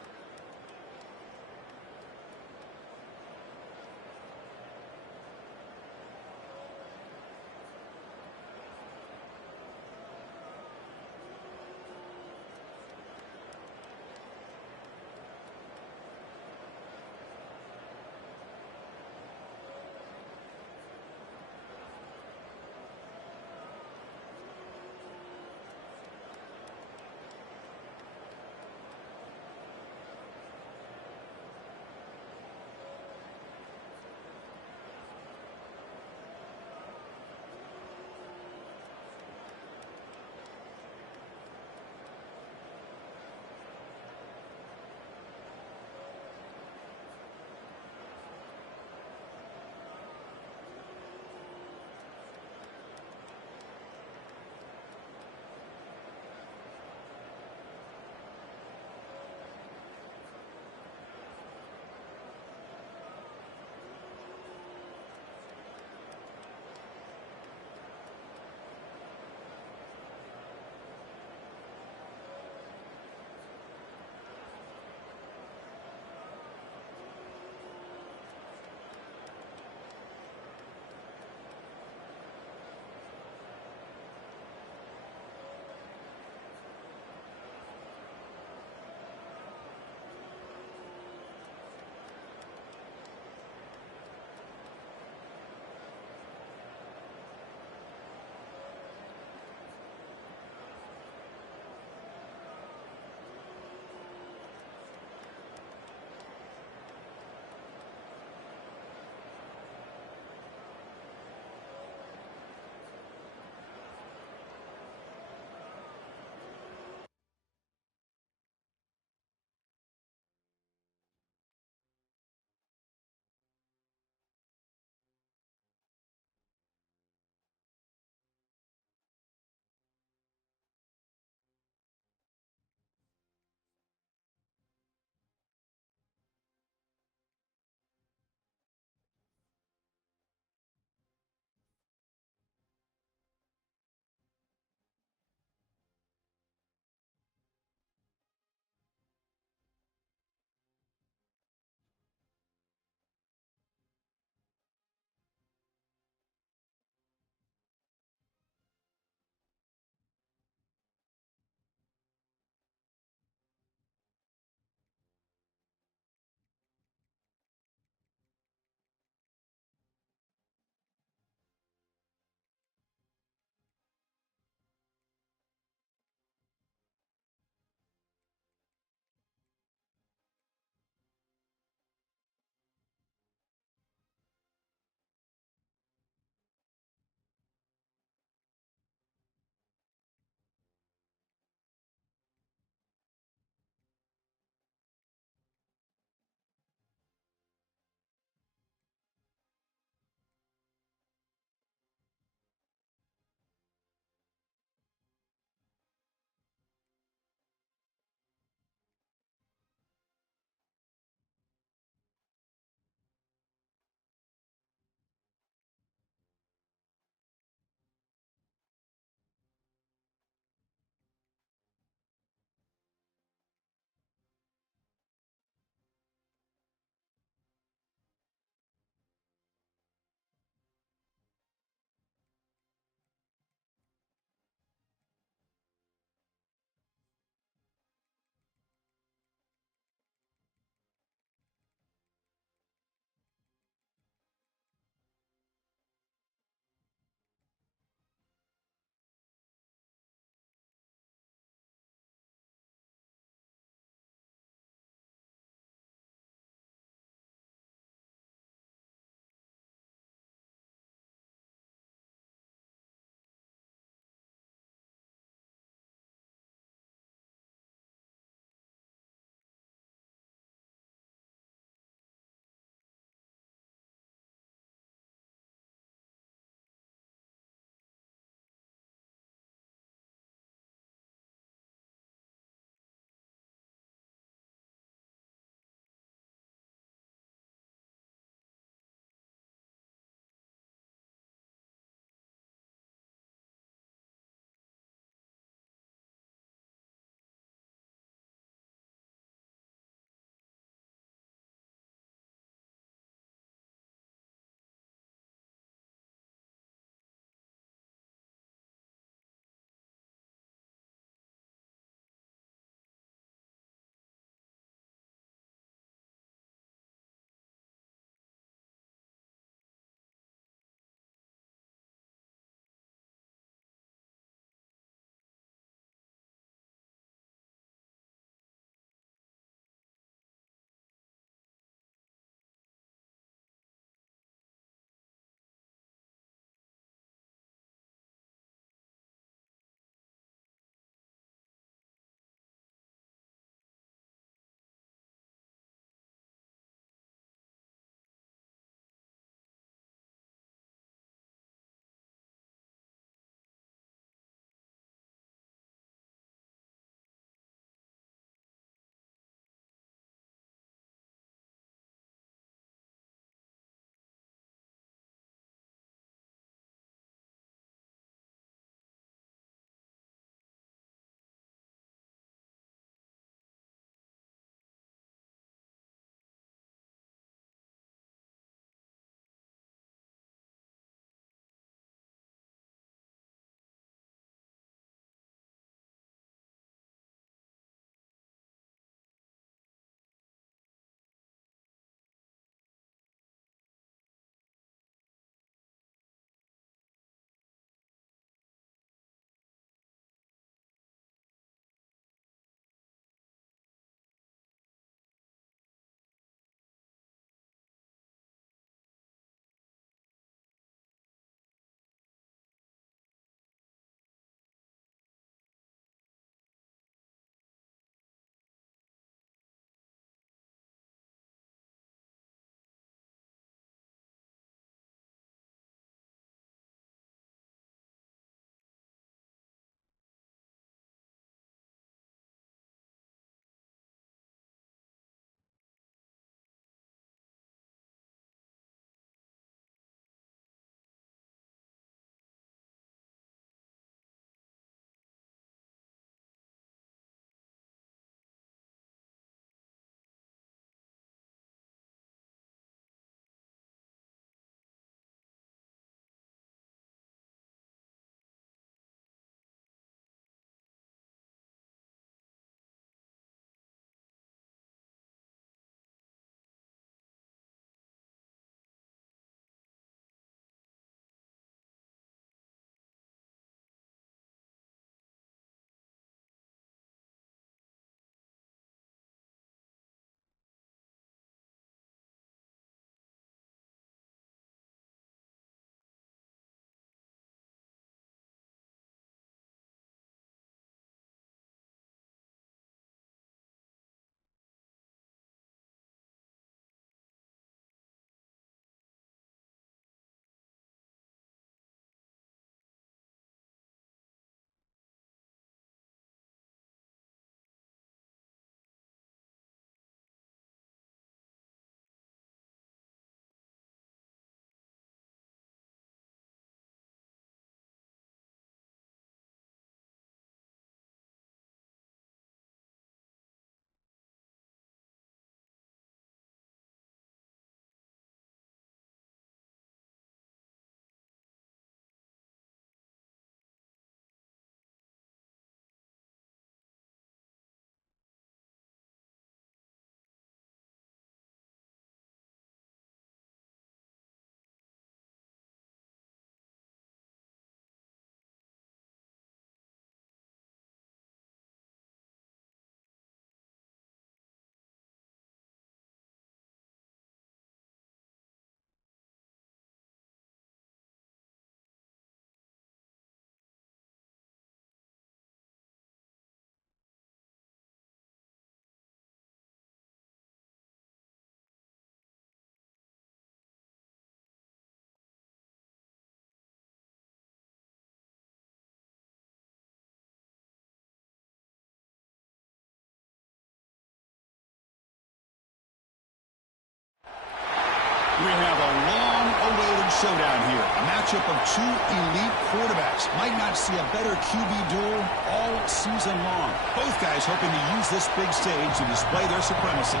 We have a long-awaited showdown here. A matchup of two elite quarterbacks. Might not see a better QB duel all season long. Both guys hoping to use this big stage to display their supremacy.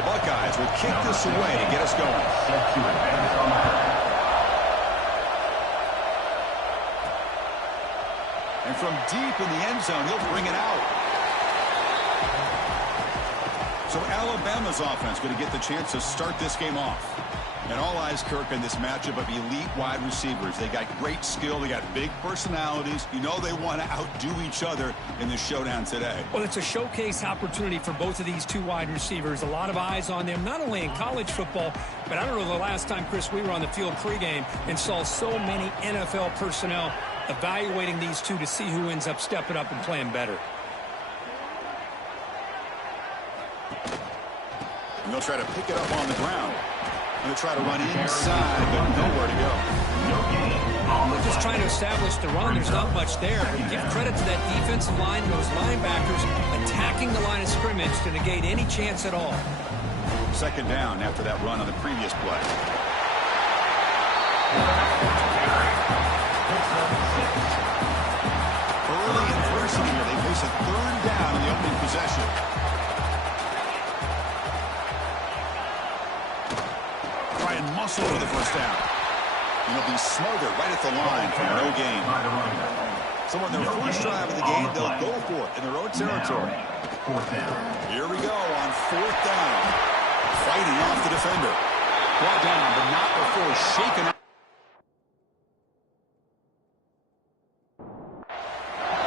The Buckeyes will kick this away to get us going. And from deep in the end zone, he'll bring it out. So Alabama's offense going to get the chance to start this game off. And all eyes, Kirk, in this matchup of elite wide receivers. They got great skill. They got big personalities. You know they want to outdo each other in this showdown today. Well, it's a showcase opportunity for both of these two wide receivers. A lot of eyes on them, not only in college football, but I don't know the last time, Chris, we were on the field pregame and saw so many NFL personnel evaluating these two to see who ends up stepping up and playing better. And they'll try to pick it up on the ground. And they'll try to run inside, but nowhere to go. They're just trying to establish the run. There's not much there. But give credit to that defensive line and those linebackers attacking the line of scrimmage to negate any chance at all. Second down after that run on the previous play. Early adversity here. They face a third down in the opening possession. Try and muscle for the first down. And they'll be smothered right at the line for no gain. So on their first drive of the game, they'll go for it in their own territory. Here we go on fourth down. Fighting off the defender. Brought down, but not before shaken up.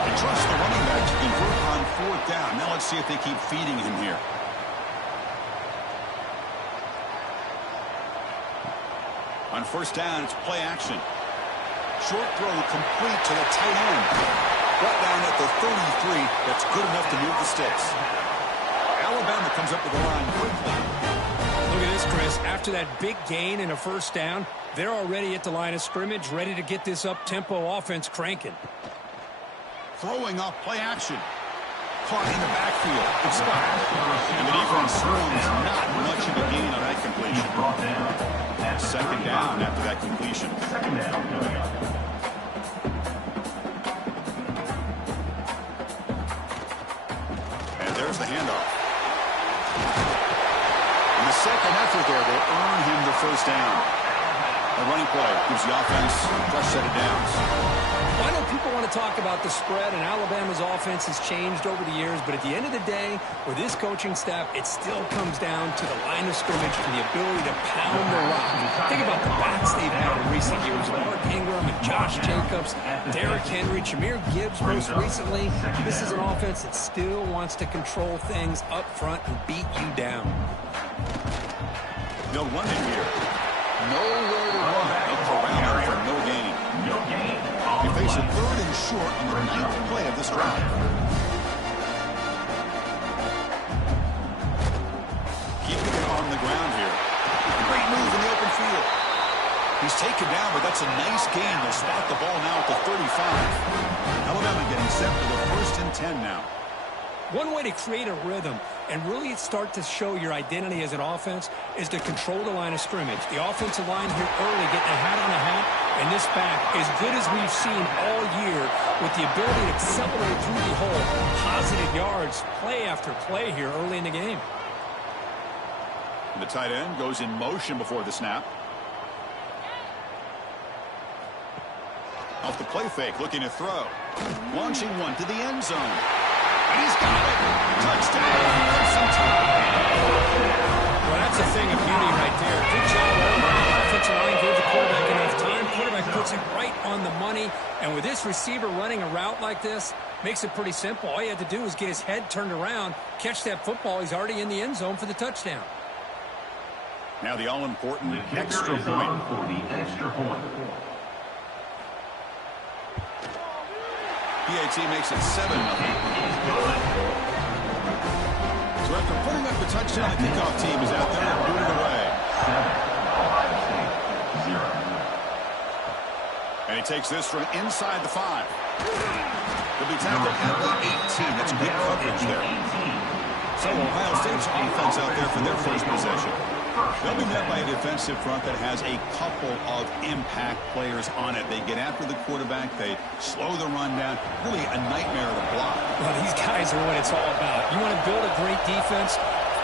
They trust the running back to convert on fourth down. Now let's see if they keep feeding him here. On first down, it's play action. Short throw complete to the tight end. Brought down at the 33. That's good enough to move the sticks. Alabama comes up to the line quickly. Look at this, Chris. After that big gain and a first down, they're already at the line of scrimmage, ready to get this up-tempo offense cranking. Throwing off play action. Caught in the backfield. It's stopped. And the defense swarms not much of a gain on that completion. Second down after that completion. Second down coming up. And there's the handoff. In the second effort there, they'll earn him the first down. A running play gives the offense a fresh set of downs. Well, I know people want to talk about the spread, and Alabama's offense has changed over the years, but at the end of the day, with this coaching staff, it still comes down to the line of scrimmage and the ability to pound the rock. Think about the backs they've had in recent years. Mark Ingram and Josh Jacobs, Derrick Henry, Jahmyr Gibbs most recently. This is an offense that still wants to control things up front and beat you down. They'll run it here. Nowhere to run. Up around them for no gain. They face a third and short on the ninth play of this drive. Keeping it on the ground here. Great move in the open field. He's taken down, but that's a nice gain. They'll spot the ball now at the 35. Alabama getting set for the 1st and 10 now. One way to create a rhythm and really start to show your identity as an offense is to control the line of scrimmage. The offensive line here early getting a hat on a hat, and this back, as good as we've seen all year, with the ability to accelerate through the hole, positive yards, play after play here early in the game. The tight end goes in motion before the snap. Off the play fake, looking to throw. Launching one to the end zone. And he's got it. Touchdown. Well, that's a thing of beauty right there. Good job early. Offensive line gave the quarterback enough time. Quarterback puts it right on the money. And with this receiver running a route like this, makes it pretty simple. All you had to do was get his head turned around, catch that football. He's already in the end zone for the touchdown. Now the all-important extra point. For the extra point. PAT makes it 7-0. So after putting up the touchdown, the kickoff team is out there and booted away. 7, and he takes this from inside the 5. He'll be tackled at the 18. That's good coverage there. So Ohio State's offense out there for their first possession. They'll be met by a defensive front that has a couple of impact players on it. They get after the quarterback. They slow the run down. Really a nightmare to block. Well, these guys are what it's all about. You want to build a great defense?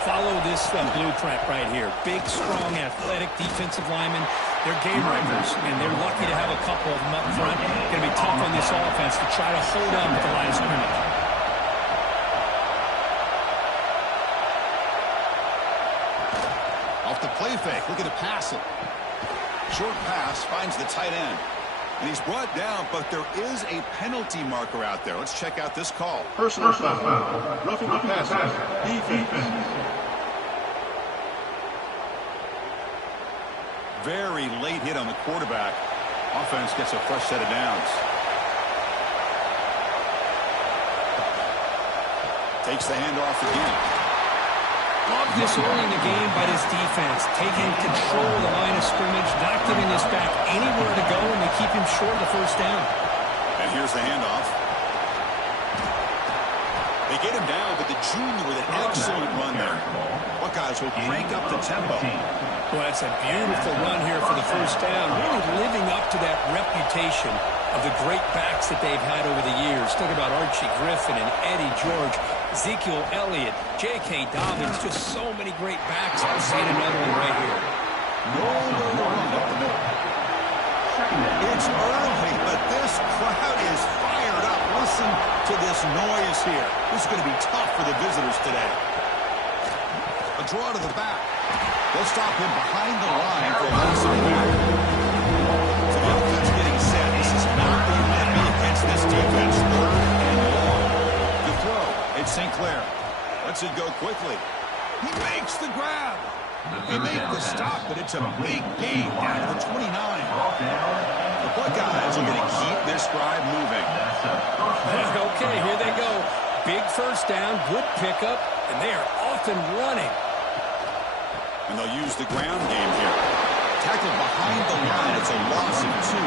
Follow this blueprint right here. Big, strong, athletic defensive linemen. They're game breakers, and they're lucky to have a couple of them up front. Going to be tough on this offense to try to hold up at the line of scrimmage. Off the play fake, looking to pass it. Short pass finds the tight end. And he's brought down, but there is a penalty marker out there. Let's check out this call. Personal foul. Roughing the passer. Defense. Very late hit on the quarterback. Offense gets a fresh set of downs. Takes the handoff again. Love this early in the game by this defense, taking control of the line of scrimmage, not giving this back anywhere to go, and they keep him short of the first down. And here's the handoff. They get him down, but the junior with an excellent run there. Buckeyes will crank up the tempo. Well, that's a beautiful run here for the first down, really living up to that reputation of the great backs that they've had over the years. Talk about Archie Griffin and Eddie George, Ezekiel Elliott, J.K. Dobbins, just so many great backs. I'll see another one right here. It's early, but this crowd is fired up. Listen to this noise here. This is going to be tough for the visitors today. A draw to the back. They'll stop him behind the line for a loss of back. So the offense getting set. This is not where you want to be against this defense. Third and long. The throw. It's St. Clair. Lets it go quickly. He makes the grab. They make the stop, but it's a big gain down to the 29. The Buckeyes are going to keep this drive moving. Okay, here they go. Big first down, good pickup, and they are off and running. And they'll use the ground game here. Tackled behind the line. It's a loss of 2.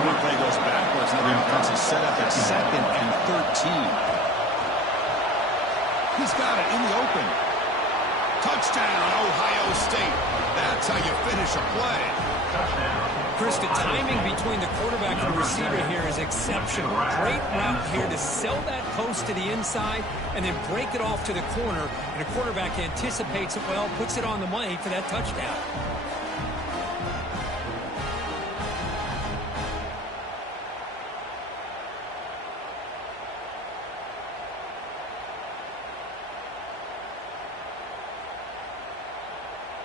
The play goes backwards. Now the offense is set up at 2nd and 13. He's got it in the open. Touchdown, Ohio State. That's how you finish a play. Chris, the timing between the quarterback and the receiver here is exceptional. Great route here to sell that post to the inside and then break it off to the corner. And the quarterback anticipates it well, puts it on the money for that touchdown.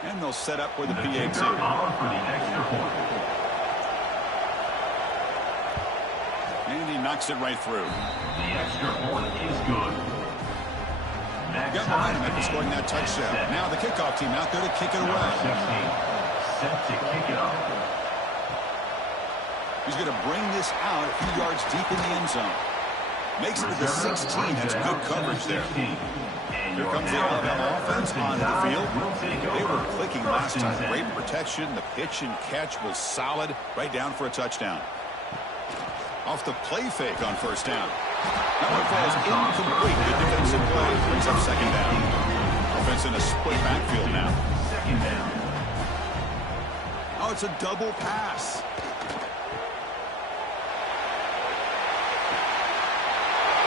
And they'll set up with the PAT. And he knocks it right through. The extra point is good. Got behind him after scoring that touchdown. Now the kickoff team out there to kick it away. 16, set to kick it off. He's going to bring this out a few yards deep in the end zone. Makes it to the 16. That's good coverage there. Here comes the Alabama offense onto the field. They were clicking last time. Great protection. The pitch and catch was solid. Right down for a touchdown. Off the play fake on first down. That one falls incomplete. Good defensive play. Brings up second down. Offense in a split backfield now. Second down. Oh, it's a double pass.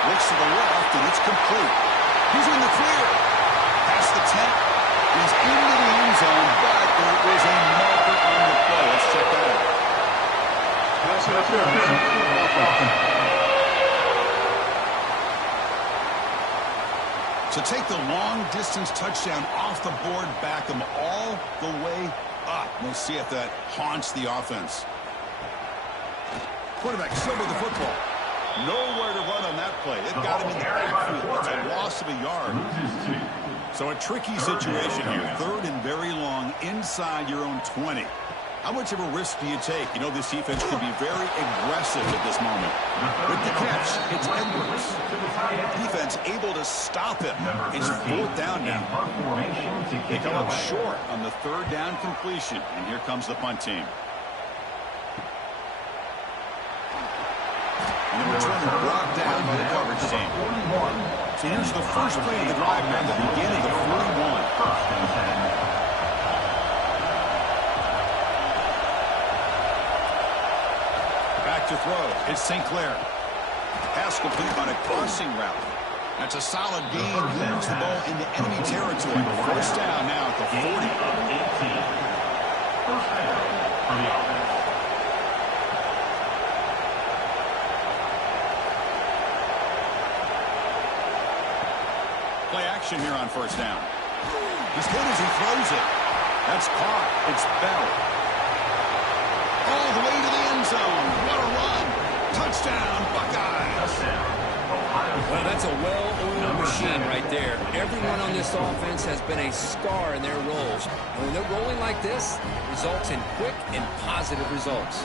Looks to the left, and it's complete. He's in the clear. Past the 10. He's into the end zone, but there is a marker on the play. Let's check that out. So take the long-distance touchdown off the board, back him all the way up. We'll see if that haunts the offense. Quarterback still with the football. Nowhere to run on that play. It got him in the backfield. It's a loss of a yard. So a tricky situation here. Third and very long inside your own 20. How much of a risk do you take? You know this defense could be very aggressive at this moment. With the catch, it's Edwards. Defense able to stop him. It's 4th down now. They come up short on the 3rd down completion. And here comes the punt team. And the returner brought down by the coverage team. So here's the first play of the drive now, the beginning of the 41. First and 10. Back to throw. It's St. Clair. Pass complete on a crossing route. That's a solid gain. Moves the ball into enemy territory. First down now at the 40. 18. First down for the offense. Play action here on first down. He's good as he throws it. That's caught. It's Bell. All the way to the end zone. What a run. Touchdown, Buckeyes. Touchdown. Well, that's a well-oiled machine right there. Everyone on this offense has been a star in their roles. And when they're rolling like this, it results in quick and positive results.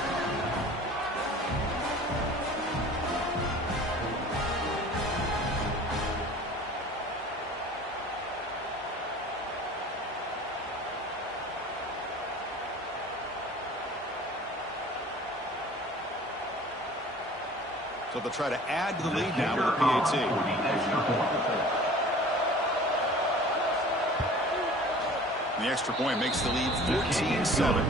So they'll try to add to the lead now with a PAT. The extra point makes the lead 14-7.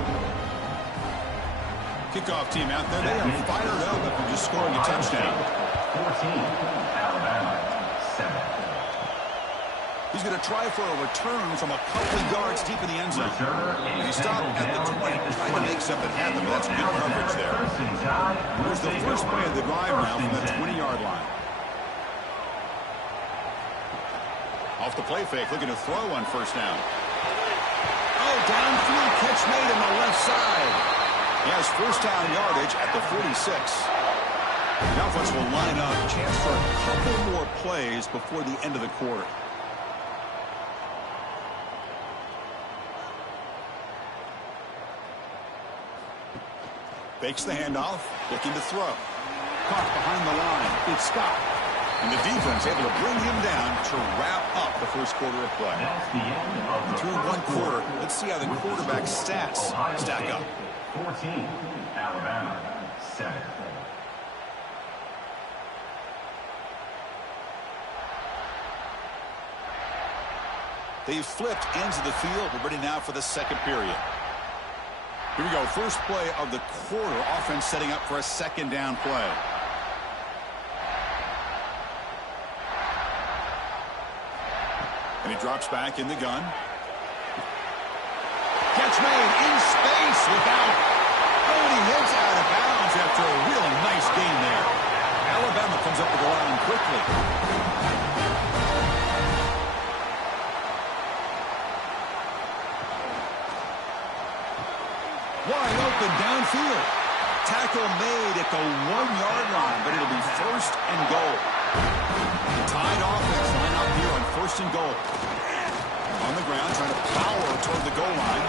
Kickoff team out there, they are fired up after just scoring a touchdown. 14, Alabama, 7. He's going to try for a return from a couple of yards deep in the end zone. He stopped at the 20, trying to make something happen, but that's good coverage there. Here's the first play of the drive now from the 20-yard line. Off the play fake, looking to throw on first down. Oh, downfield catch made on the left side. He has first down yardage at the 46. The offense will line up, chance for a couple more plays before the end of the quarter. Fakes the handoff, looking to throw. Caught behind the line. It's Scott. And the defense able to bring him down to wrap up the first quarter of play. That's the end of the Through one quarter, let's see how the quarterback's stats stack up. 14, Alabama, 7. They've flipped ends of the field. We're ready now for the second period. Here we go. First play of the quarter. Offense setting up for a second down play. And he drops back in the gun. Catch made in space without. Oh, and he hits out of bounds after a really nice gain there. Alabama comes up with the line quickly. Wide open downfield. Tackle made at the 1-yard line, but it'll be first and goal. The Tide offense line up here on first and goal. On the ground, trying to power toward the goal line.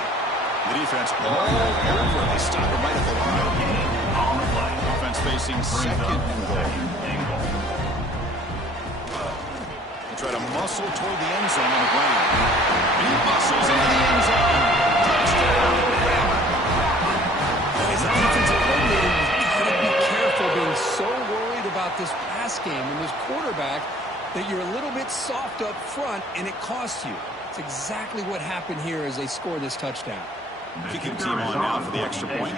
The defense all over. They stop him right at the line. On the play. Offense facing second and goal. They try to muscle toward the end zone on the ground. He muscles into the end zone. Touchdown, Alabama. As a defensive coordinator, you've got to be careful being so worried about this pass game and this quarterback that you're a little bit soft up front and it costs you. It's exactly what happened here as they score this touchdown. Kicking team on now for the extra point.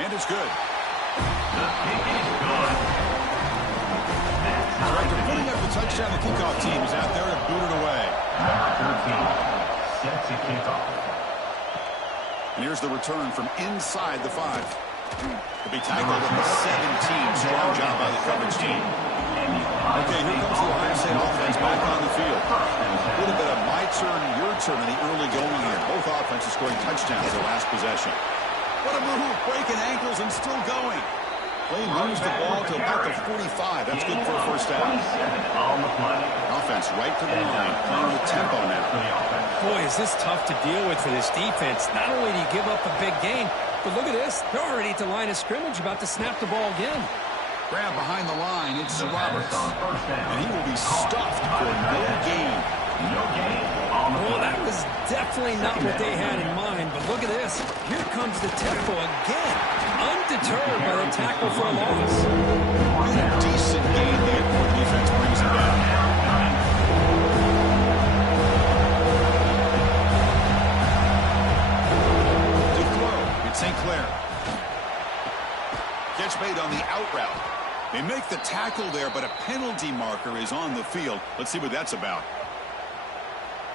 And it's good. The kick is good. So after putting up the touchdown, the kickoff team is out there to boot it away. Number 13. Set to kick off. And here's the return from inside the 5. To be tackled at the 17. Strong job by the coverage team. Okay, here comes the Ohio State offense back on the field. A little bit of my turn, your turn in the early going here. Both offenses scoring touchdowns their last possession. What a move, breaking ankles and still going. Play moves the ball to about the 45. That's good for a first down. On the play. Offense right to the line, playing with tempo now. Boy, is this tough to deal with for this defense. Not only do you give up a big gain, but look at this. They're already at the line of scrimmage, about to snap the ball again. Grab behind the line. It's Roberts. And he will be stuffed for no gain. Well, that was definitely not what they had in mind, but look at this. Here comes the tempo again. undeterred by the tackle for a loss. A decent gain there before the defense brings it down. To throw, it's St. Clair. Catch made on the out route. They make the tackle there, but a penalty marker is on the field. Let's see what that's about.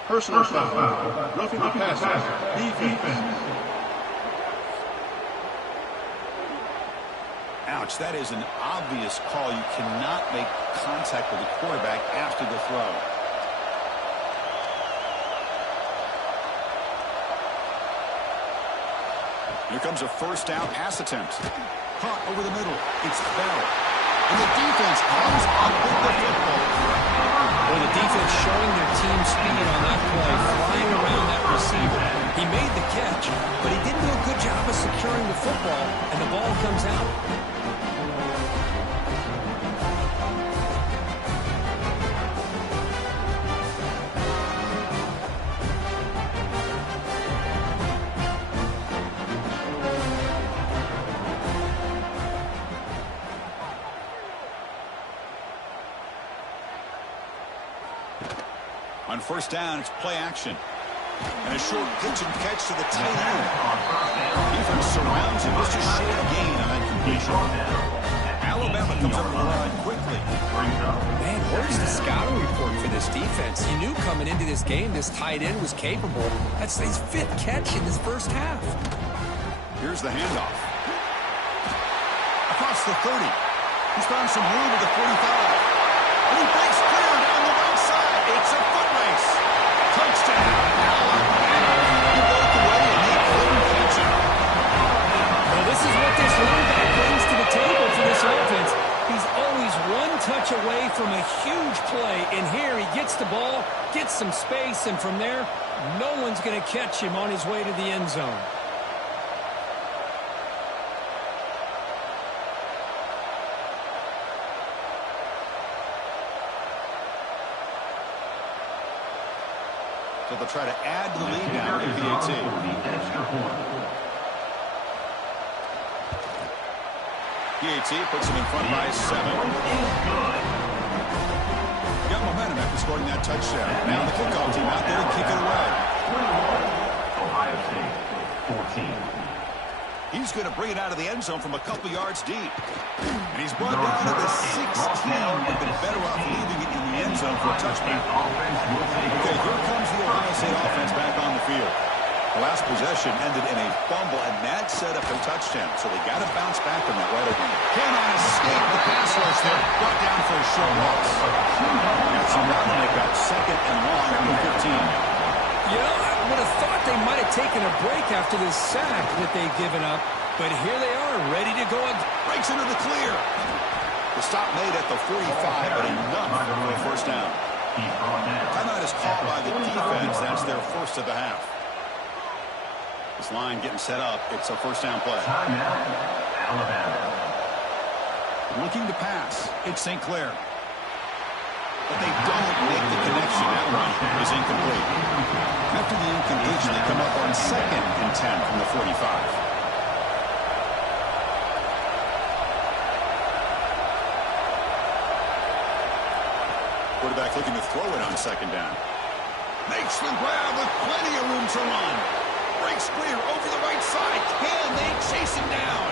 Personal foul. Roughing the passer. Defense. Ouch, that is an obvious call. You cannot make contact with the quarterback after the throw. Here comes a first down pass attempt. Caught over the middle. It's Bell. And the defense comes up with the football. Well, the defense showing their team speed on that play, flying around that receiver. He made the catch, but he didn't do a good job of securing the football, and the ball comes out. On first down, it's play action. And a short pitch and catch to the tight end. Defense surrounds him. Just a short gain on that completion. Alabama comes up the line quickly. Man, where's the scouting report for this defense? You knew coming into this game this tight end was capable. That's his 5th catch in this first half. Here's the handoff. Across the 30. He's found some room at the 45. And he breaks clear down the right side. It's a foot race. Touchdown, Alabama. He broke away and he couldn't catch him. Well, this is what this running back brings to the table for this offense. He's always one touch away from a huge play. And here he gets the ball, gets some space, and from there, no one's going to catch him on his way to the end zone. So they'll try to add to the lead now at PAT. PAT puts him in front by 7. Got momentum after scoring that touchdown. Now the kickoff team out there to kick it away. Ohio State, 14. He's going to bring it out of the end zone from a couple yards deep. And he's brought down to the 16. Would have been better off leaving it in the end zone for a touchdown. Okay, here comes the Ohio State offense back on the field. The last possession ended in a fumble, and that set up a touchdown. So they got to bounce back on that right away. Cannot escape the pass rush there. Brought down for a short loss. Got some run, and they got second and long on the 15. You know, I would have thought they might have taken a break after this sack that they've given up, but here they are, ready to go. Breaks into the clear. The stop made at the 45, but enough for a first down. Timeout is called by the defense. That's their first of the half. This line getting set up. It's a first down play. Alabama. Looking to pass. It's St. Clair. But they don't make the connection. That one is incomplete. After the incompletion, they come up on 2nd and 10 from the 45. Quarterback looking to throw it on 2nd down. Makes the grab with plenty of room to run. Breaks clear over the right side. Can they chase him down?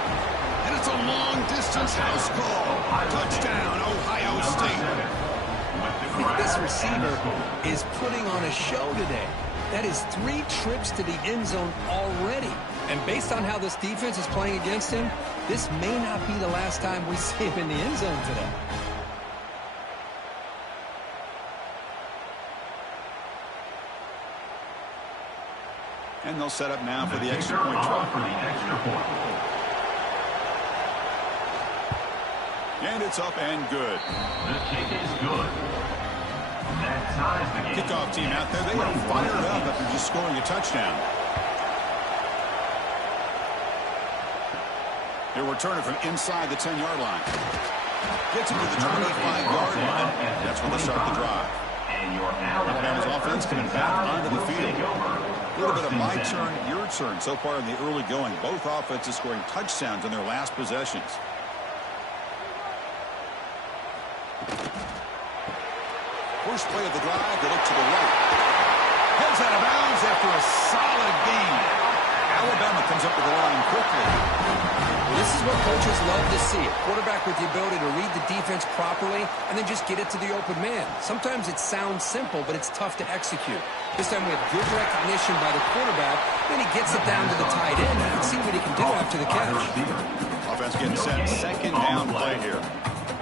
And it's a long-distance house call. Touchdown, Ohio State. This receiver is putting on a show today. That is 3 trips to the end zone already. And based on how this defense is playing against him, this may not be the last time we see him in the end zone today. And they'll set up now for the extra point try. And it's up and good. The kick is good. That ties the game. Kickoff team out there. They are fired up after just scoring a touchdown. They're returning from inside the 10-yard line. Gets him to the 25-yard line. That's when they start the drive. And your Alabama's offense coming back onto the field. A little bit of my turn, your turn so far in the early going. Both offenses scoring touchdowns in their last possessions. First play of the drive, they look to the right. Heads out of bounds after a solid gain. Alabama comes up with the line quickly. Well, this is what coaches love to see. A quarterback with the ability to read the defense properly and then just get it to the open man. Sometimes it sounds simple, but it's tough to execute. This time we have good recognition by the quarterback. Then he gets it down to the tight end. You can see what he can do after the catch. Offense getting set. Second down play here.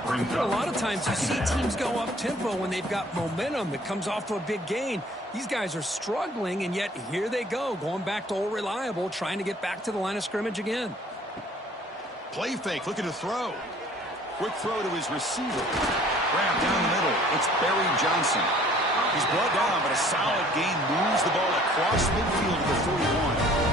A lot of times you see teams go up-tempo when they've got momentum that comes off to a big gain. These guys are struggling, and yet here they go, going back to old reliable, trying to get back to the line of scrimmage again. Play fake, looking to throw. Quick throw to his receiver. Grab down the middle. It's Barry Johnson. He's brought down, but a solid gain moves the ball across midfield to the 41.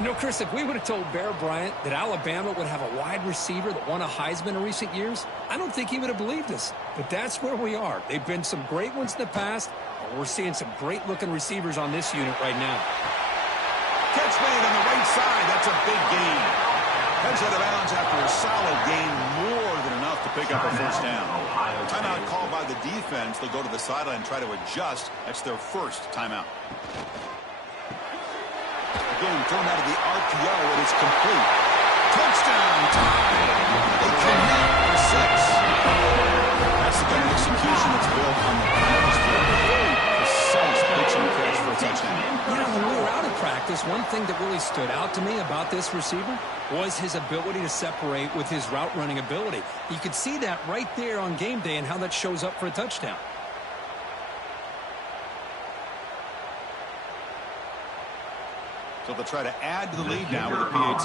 You know, Chris, if we would have told Bear Bryant that Alabama would have a wide receiver that won a Heisman in recent years, I don't think he would have believed us. But that's where we are. They've been some great ones in the past, but we're seeing some great-looking receivers on this unit right now. Catch made on the right side. That's a big gain. Heads out of bounds after a solid gain, more than enough to pick up a first down. Timeout called by the defense. They'll go to the sideline and try to adjust. That's their first timeout. Again, thrown out of the RPO, and it's complete. Touchdown, tie. They connect for 6. That's the kind of execution that's built on the practice field. Very precise pitching catch for a touchdown. You know, when we were out of practice, one thing that really stood out to me about this receiver was his ability to separate with his route running ability. You could see that right there on game day and how that shows up for a touchdown. So they'll try to add to the lead now with a PAT.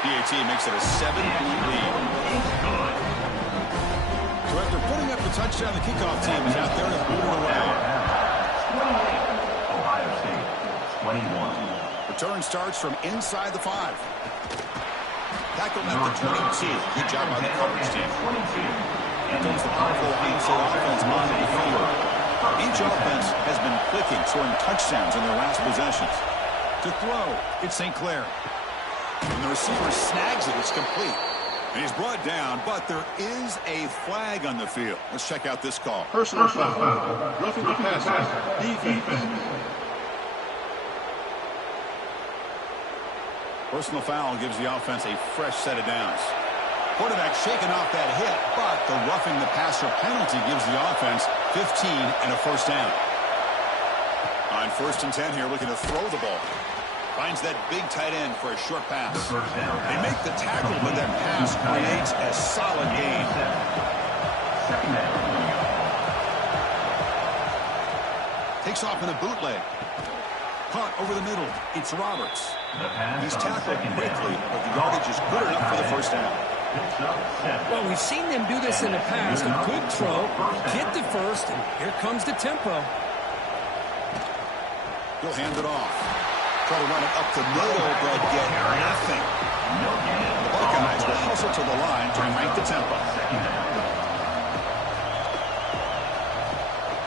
PAT makes it a 7-point lead. So after putting up the touchdown, the kickoff team is out there to boot it away. Ohio State, 21. Return starts from inside the 5. Tackled at the 22. Good job by the coverage team. Turns the powerful Ohio State offense onto the field. Each offense has been clicking, scoring touchdowns in their last possessions. To throw, it's St. Clair. And the receiver snags it. It's complete. And he's brought down, but there is a flag on the field. Let's check out this call. Personal foul. Roughing the passer. Defense. Personal foul gives the offense a fresh set of downs. Quarterback shaking off that hit, but the roughing the passer penalty gives the offense 15 and a first down. On 1st and 10 here, looking to throw the ball. Finds that big tight end for a short pass. They make the tackle, but that pass creates a solid gain. Takes off in a bootleg. Caught over the middle. It's Roberts. He's tackled quickly, but the yardage is good enough for the first down. Well, we've seen them do this in the past. A good throw, get the first, and here comes the tempo. He'll hand it off. Try to run it up the middle, but get nothing. The Buckeyes will hustle to the line to rank the tempo.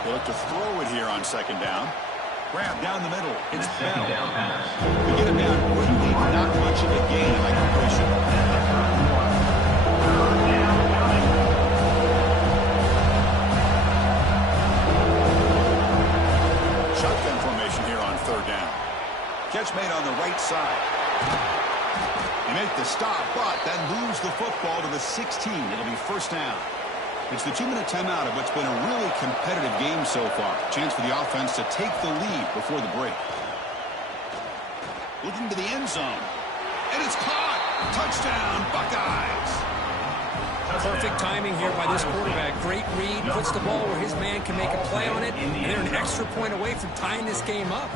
They look to throw it here on 2nd down. Grab down the middle. It's Bell. We get him down quickly, but not much of a gain by completion. Shotgun formation here on 3rd down. Catch made on the right side. They make the stop, but that moves the football to the 16. It'll be first down. It's the 2-minute timeout of what's been a really competitive game so far. Chance for the offense to take the lead before the break. Looking to the end zone. And it's caught. Touchdown, Buckeyes. Perfect timing here by this quarterback. Great read, puts the ball where his man can make a play on it, and they're an extra point away from tying this game up.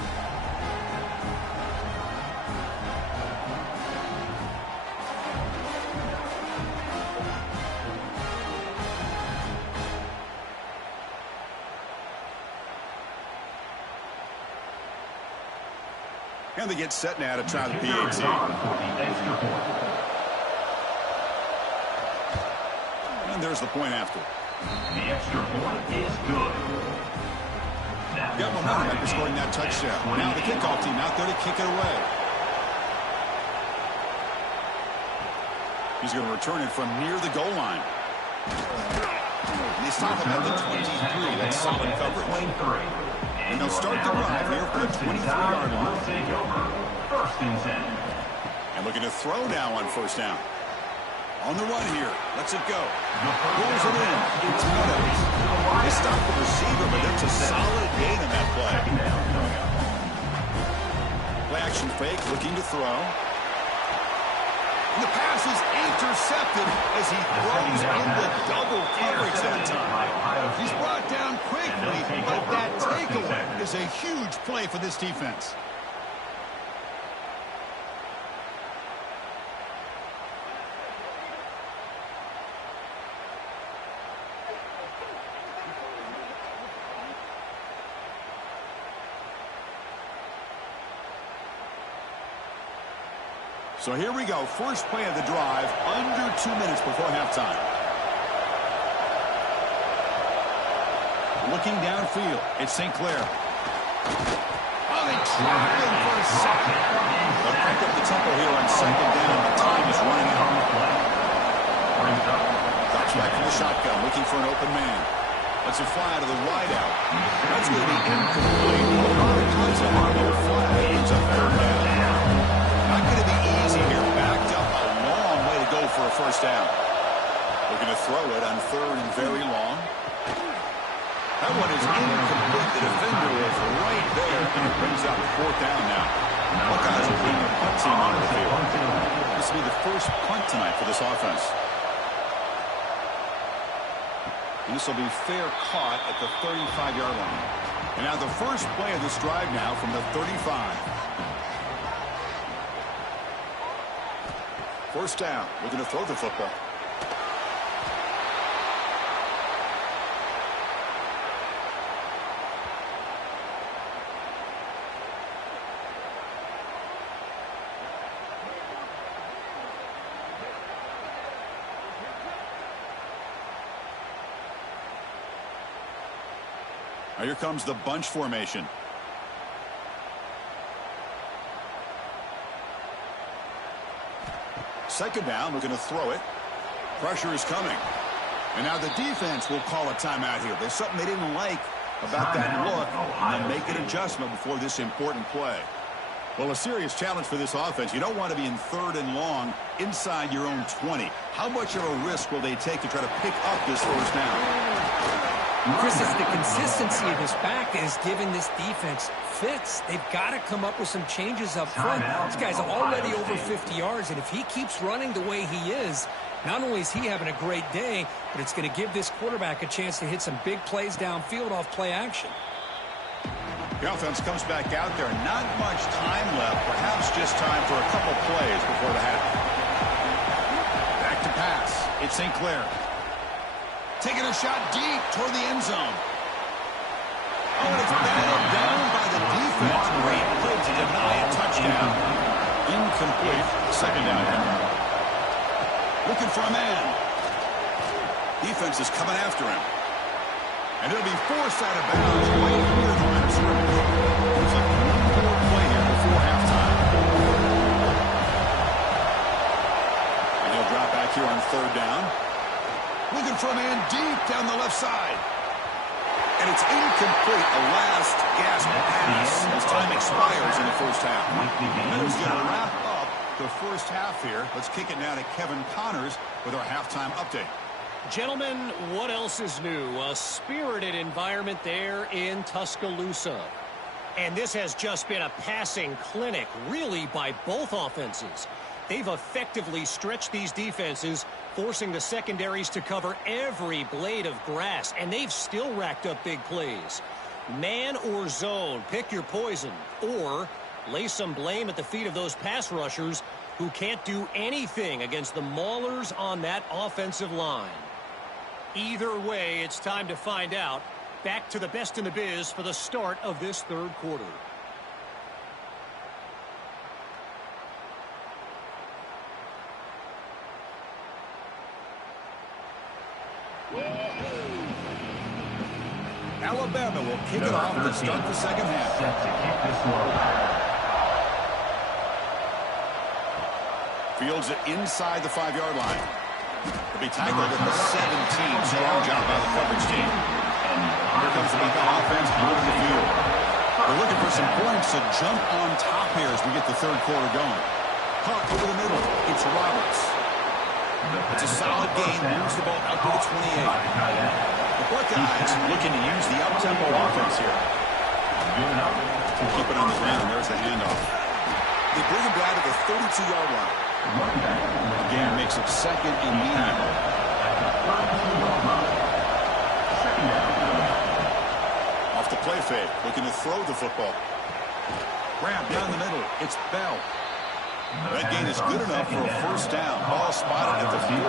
And they get set now to try the PAT. And there's the point after. The extra point is good. Got momentum after scoring that touchdown. Now the kickoff team out there to kick it away. He's going to return it from near the goal line. And they stop him at the 23. That's solid coverage. And they'll start the drive here for a 23-yard line. First and 10. And looking to throw now on first down. On the run here. Lets it go. Pulls it in. It's Meadows. They stop the receiver, but that's a solid gain in that play. Play action fake, looking to throw. And the pass is intercepted as he throws into double coverage that time. He's brought down quickly, but that takeaway is a huge play for this defense. So here we go. First play of the drive, under 2 minutes before halftime. Looking downfield, it's St. Clair. Oh, they trap him for a second. They'll crank up the tempo here on second down. The time is running out. Drops back from the shotgun, looking for an open man. Lets it fly out of the wideout. That's going to be incomplete. It's a flag. Ends up third down. Not going to be easy here. Backed up a long way to go for a first down. Looking to throw it on third and very long. That one is incomplete. The defender is right there, and it brings up fourth down now. Buckeyes will bring their punt team onto the field. This will be the first punt tonight for this offense. And this will be fair caught at the 35-yard line. And now the first play of this drive now from the 35. First down. We're going to throw the football. Now here comes the bunch formation. Second down, we're going to throw it. Pressure is coming. And now the defense will call a timeout here. There's something they didn't like about that look, and then make an adjustment before this important play. Well, a serious challenge for this offense. You don't want to be in third and long inside your own 20. How much of a risk will they take to try to pick up this first down? Chris, it's the consistency of his back that is giving this defense fits. They've got to come up with some changes up front. This guy's already over 50 yards, and if he keeps running the way he is, not only is he having a great day, but it's going to give this quarterback a chance to hit some big plays downfield off play action. The offense comes back out there. Not much time left. Perhaps just time for a couple plays before the half. Back to pass. It's St. Clair. Taking a shot deep toward the end zone. Oh, and it's batted down by the defense. Great play to deny a touchdown. Incomplete. Second down. Looking for a man. Defense is coming after him. And it'll be forced out of bounds right near the line of scrimmage. Looks like one more play here before halftime. And he'll drop back here on third down. Looking for a man deep down the left side. And it's incomplete. A last gasp pass as time expires in the first half. Miller's going to wrap up the first half here. Let's kick it now to Kevin Connors with our halftime update. Gentlemen, what else is new? A spirited environment there in Tuscaloosa. And this has just been a passing clinic, really, by both offenses. They've effectively stretched these defenses, forcing the secondaries to cover every blade of grass, and they've still racked up big plays. Man or zone, pick your poison, or lay some blame at the feet of those pass rushers who can't do anything against the maulers on that offensive line. Either way, it's time to find out. Back to the best in the biz for the start of this third quarter. Alabama will kick it off to start the second half. Set to kick this one. Fields it inside the 5-yard line. To be tackled at the 17. Strong job by the coverage team. Here comes the Buckeye offense out of the field. We're looking for some points to jump on top here as we get the third quarter going. Caught over the middle. It's Roberts. It's a solid gain. Moves the ball out to the 28. The Buckeyes looking to use the up-tempo offense here. Keep it on the ground. There's the handoff. They bring him down to the 32-yard line. Again, makes it second and medium. Off the play fake, looking to throw the football. Grab down the middle. It's Bell. That gain is good enough for a first down. Ball spotted at the 42.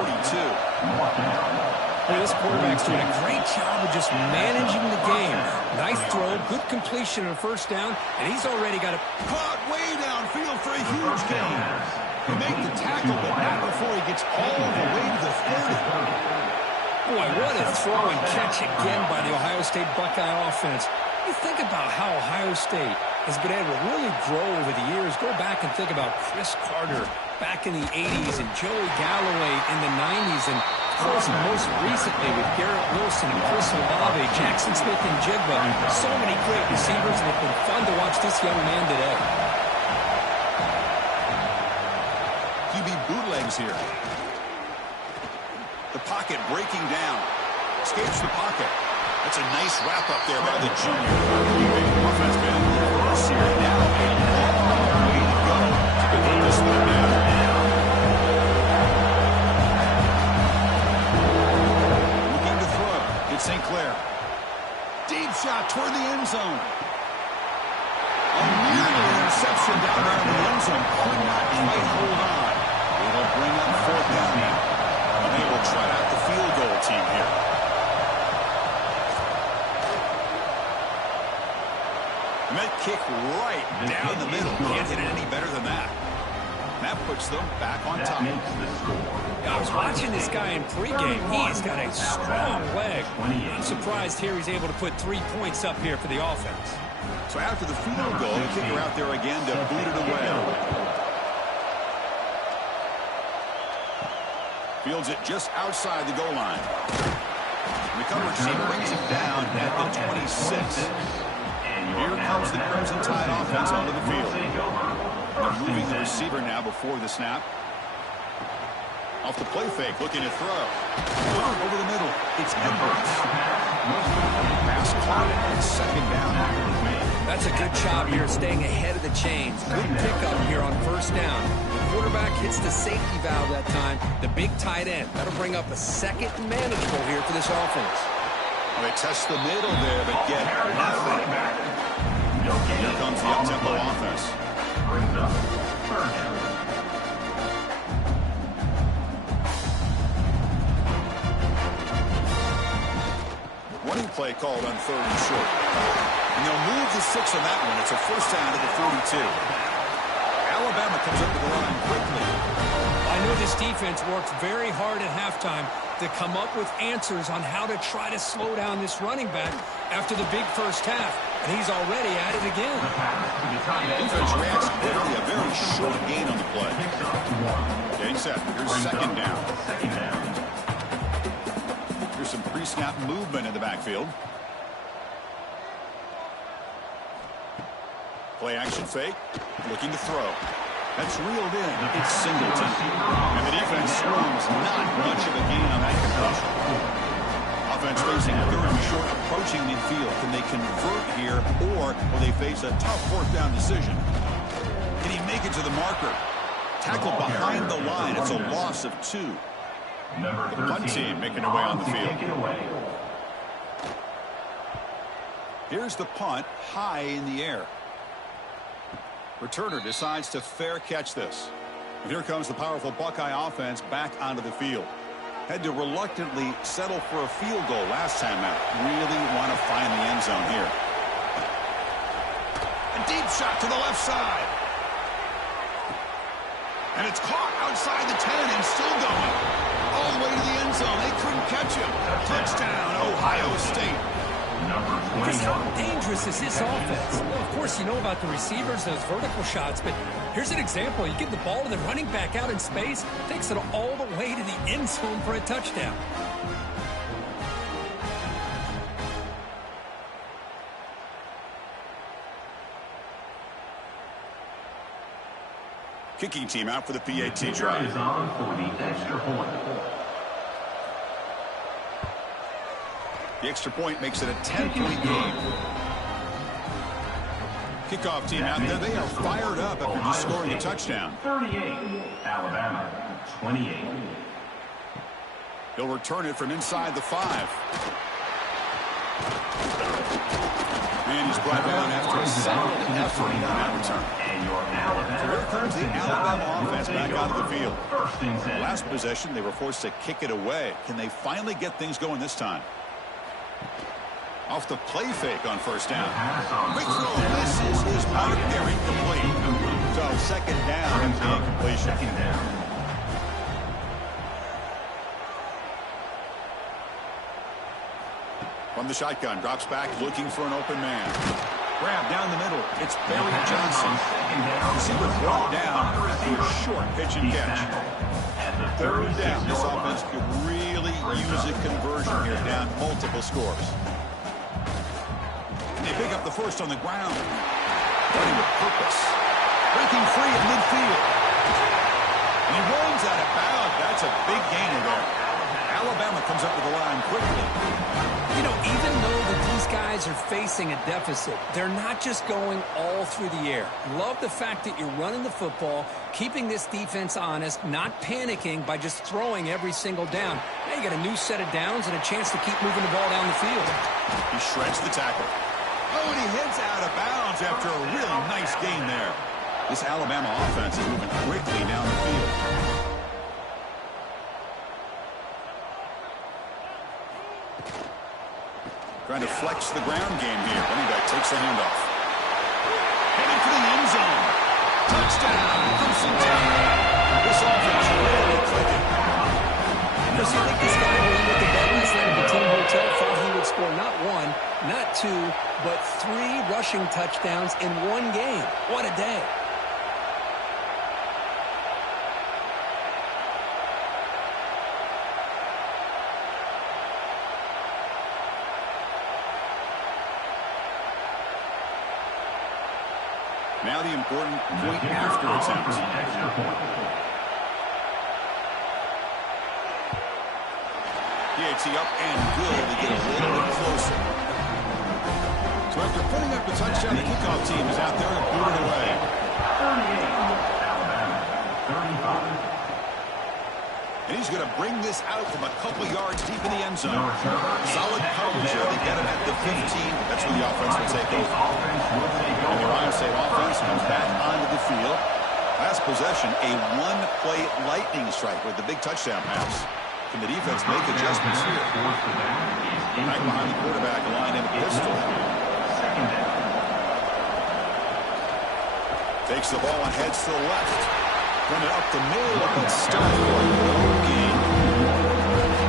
Well, this quarterback's doing a great job of just managing the game. Nice throw, good completion on first down, and he's already got a... Caught way downfield for a huge gain. He make the tackle, but not before he gets all the way to the 30. Boy, what a throw and catch again by the Ohio State Buckeye offense. You think about how Ohio State has been able to really grow over the years. Go back and think about Chris Carter back in the 80s and Joey Galloway in the 90s. And, of course, most recently with Garrett Wilson and Chris Olave, Jackson Smith and Jigba. So many great receivers, and it's been fun to watch this young man today. QB bootlegs here. The pocket breaking down. Escapes the pocket. That's a nice wrap up there by the junior. Offense been in reverse here. Now a long way to go to get this one down. Looking to throw. It's St. Clair. Deep shot toward the end zone. A near interception down there in the end zone. Could not quite hold on. It'll bring up fourth down now. And they will try out the field goal team here. And that kick right down the middle. Can't hit it any better than that. And that puts them back on top. I was watching this guy in pregame. He's got a strong leg. I'm surprised here he's able to put 3 points up here for the offense. So after the field goal, the kicker out there again to boot it away. Fields it just outside the goal line. The coverage team brings him down at the 26. Here comes the Crimson Tide offense onto the field. They're moving the receiver now before the snap. Off the play fake, looking to throw. Over the middle, it's Edwards. Pass caught and second down. That's a good job here staying ahead of the chains. Good pickup here on first down. The quarterback hits the safety valve that time. The big tight end. That'll bring up a second and manageable here for this offense. They test the middle there, but get nothing. Here comes the up-tempo offense. Running play called on third and short. And they'll move the 6 on that one. It's a first down to the 42. Alabama comes up to the line quickly. I know this defense worked very hard at halftime to come up with answers on how to try to slow down this running back after the big first half. And he's already at it again. Defense reacts quickly. A very short gain on the play. Getting set. Here's second down. Here's some pre-snap movement in the backfield. Play action fake. Looking to throw. That's reeled in. It's Singleton. And the defense screams not much of a gain on that completion. Offense facing third and short, approaching midfield. Can they convert here, or will they face a tough fourth down decision? Can he make it to the marker? Tackled behind the line. It's a loss of 2. The punt team making their way on the field. Here's the punt, high in the air. Returner decides to fair catch this. And here comes the powerful Buckeye offense back onto the field. Had to reluctantly settle for a field goal last time out. Really want to find the end zone here. A deep shot to the left side. And it's caught outside the 10 and still going. All the way to the end zone. They couldn't catch him. Touchdown, Ohio State. dangerous is this offense? Well, of course, you know about the receivers, those vertical shots, but here's an example. You give the ball to the running back out in space, takes it all the way to the end zone for a touchdown. Kicking team out for the PAT Kicker drive. is on for the extra point. The extra point makes it a 10-point game. Kickoff team out there. They are fired up after just scoring a touchdown. 38, Alabama, 28. He'll return it from inside the 5. And he's brought down after a solid effort on that return. And your Alabama. So here comes the Alabama offense back They onto go the field. First and 10. Last possession, they were forced to kick it away. Can they finally get things going this time? Off the play fake on first down. Quick throw misses his mark there, incomplete. So second down and the incompletion. Second down. From the shotgun, drops back, looking for an open man. Grab down the middle. It's Barry Johnson. Receiver brought down for a short pitch and catch. Third down. This offense could really use a conversion here, down multiple scores. And they pick up the first on the ground. Running with purpose. Breaking free at midfield. And he runs out of bounds. That's a big gainer there. Alabama comes up with the line quickly. You know, even though that these guys are facing a deficit, they're not just going all through the air. Love the fact that you're running the football, keeping this defense honest, not panicking by just throwing every single down. Now you got a new set of downs and a chance to keep moving the ball down the field. He shreds the tackle. Oh, and he heads out of bounds after a really nice gain there. This Alabama offense is moving quickly down the field. Trying to flex the ground game here. Running back takes the handoff. Heading for the end zone. Touchdown from Centennial. This offense really clicking. Does he think this guy who with the ball last night at the team hotel thought he would score not 1, not 2, but 3 rushing touchdowns in one game? What a day. Now the important point after attempt. Extra point. PAT up and good to get a little bit closer. So after putting up a touchdown, the kickoff team is out there and boot it away. 38, Alabama, 35. And he's going to bring this out from a couple yards deep in the end zone. Solid coverage here. They get him at the 15. That's where the offense will take over. And the Ohio State offense comes back onto the field. Last possession, a one-play lightning strike with the big touchdown pass. Can the defense make adjustments here? Back behind the quarterback, line in a pistol. Takes the ball and heads to the left. Run it up the middle, but still for no gain.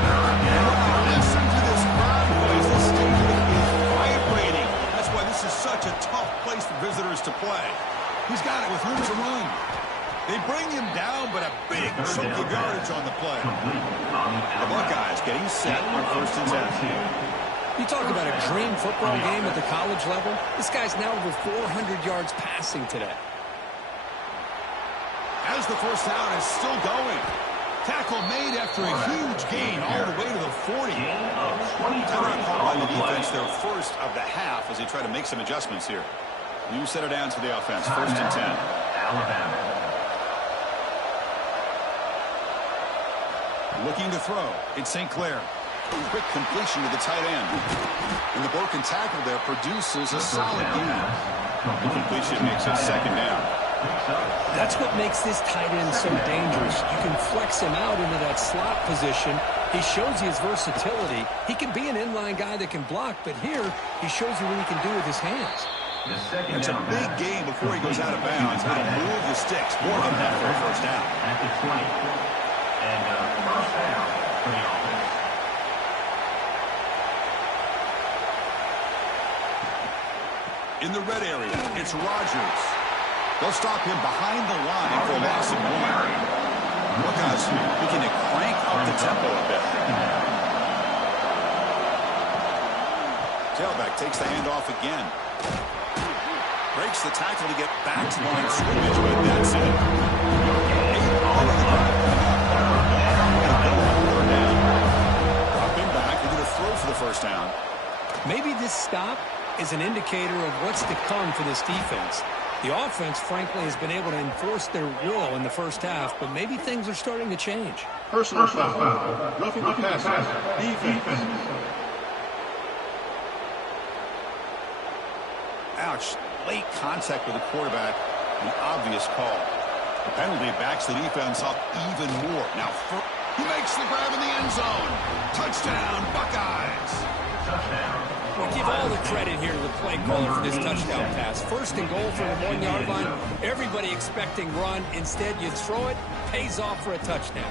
Wow, listen to this crowd, boys. This stadium is vibrating. That's why this is such a tough place for visitors to play. He's got it with room to run. They bring him down, but a big chunk of yardage on the play. The Buckeyes getting set on first and 10. You talk about a dream football game at the college level. This guy's now over 400 yards passing today. As the first down is still going. Tackle made after a huge gain all the way to the 40. Timeout called by the defense, their first of the half as they try to make some adjustments here. New set of downs for the offense, first and 10. Alabama. Looking to throw. It's St. Clair. Quick completion to the tight end. And the broken tackle there produces a solid gain. The completion makes it second down. That's what makes this tight end so dangerous. You can flex him out into that slot position. He shows you his versatility. He can be an inline guy that can block, but here he shows you what he can do with his hands. It's a big game before he goes out of bounds. It'll move the sticks. More than that for a first down. At the 20. And first down for the offense. In the red area, it's Rodgers. They'll stop him behind the line for a loss of 1. Buckeyes looking to crank up the tempo a bit. Tailback takes the handoff again. Breaks the tackle to get back to line of scrimmage, but that's it. 8 all of the drive coming up. Dropping back, they're going to throw for the first down. Maybe this stop is an indicator of what's to come for this defense. The offense, frankly, has been able to enforce their will in the first half, but maybe things are starting to change. Personal foul. Roughing the passer. Defense. Ouch. Late contact with the quarterback. An obvious call. The penalty backs the defense up even more. Now, he makes the grab in the end zone. Touchdown, Buckeyes. Touchdown. We'll give all the credit here to the play caller for this touchdown pass. First and goal from the 1-yard line. Everybody expecting run. Instead, you throw it. Pays off for a touchdown.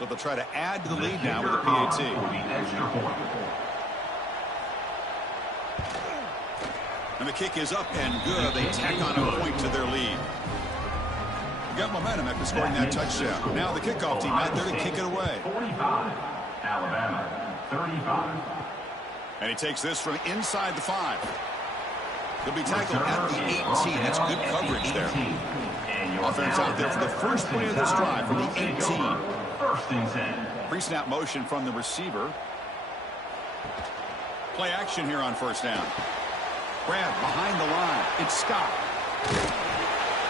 So they'll try to add to the lead now with a PAT. And the kick is up and good. They tack on a point to their lead. Got momentum after scoring that touchdown. Now the kickoff team out there to kick it away. 45. Alabama, 35. And he takes this from inside the 5. He'll be tackled at the 18. That's good coverage there. Offense out there for the first play of this drive from the 18. First and 10. Pre-snap motion from the receiver. Play action here on first down. Grab behind the line. It's Scott.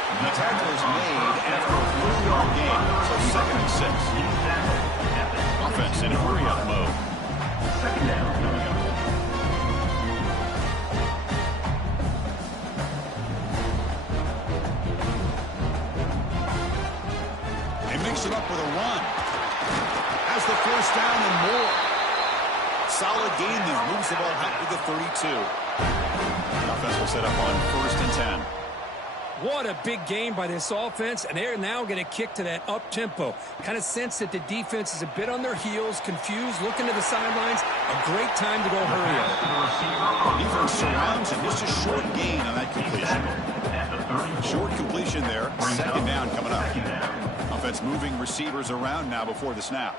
The tackle is made after a 4-yard gain, so 2nd and 6. Offense in hurry-up mode. Second down coming up. They mix it up with a run. Has the first down and more. Solid gain there. Moves the ball out to the 32. The offense will set up on 1st and 10. What a big game by this offense, and they're now going to kick to that up-tempo. Kind of sense that the defense is a bit on their heels, confused, looking to the sidelines. A great time to go hurry up. Defense surrounds him. Just a short gain on that completion. Short completion there. 2nd down coming up. Offense moving receivers around now before the snap.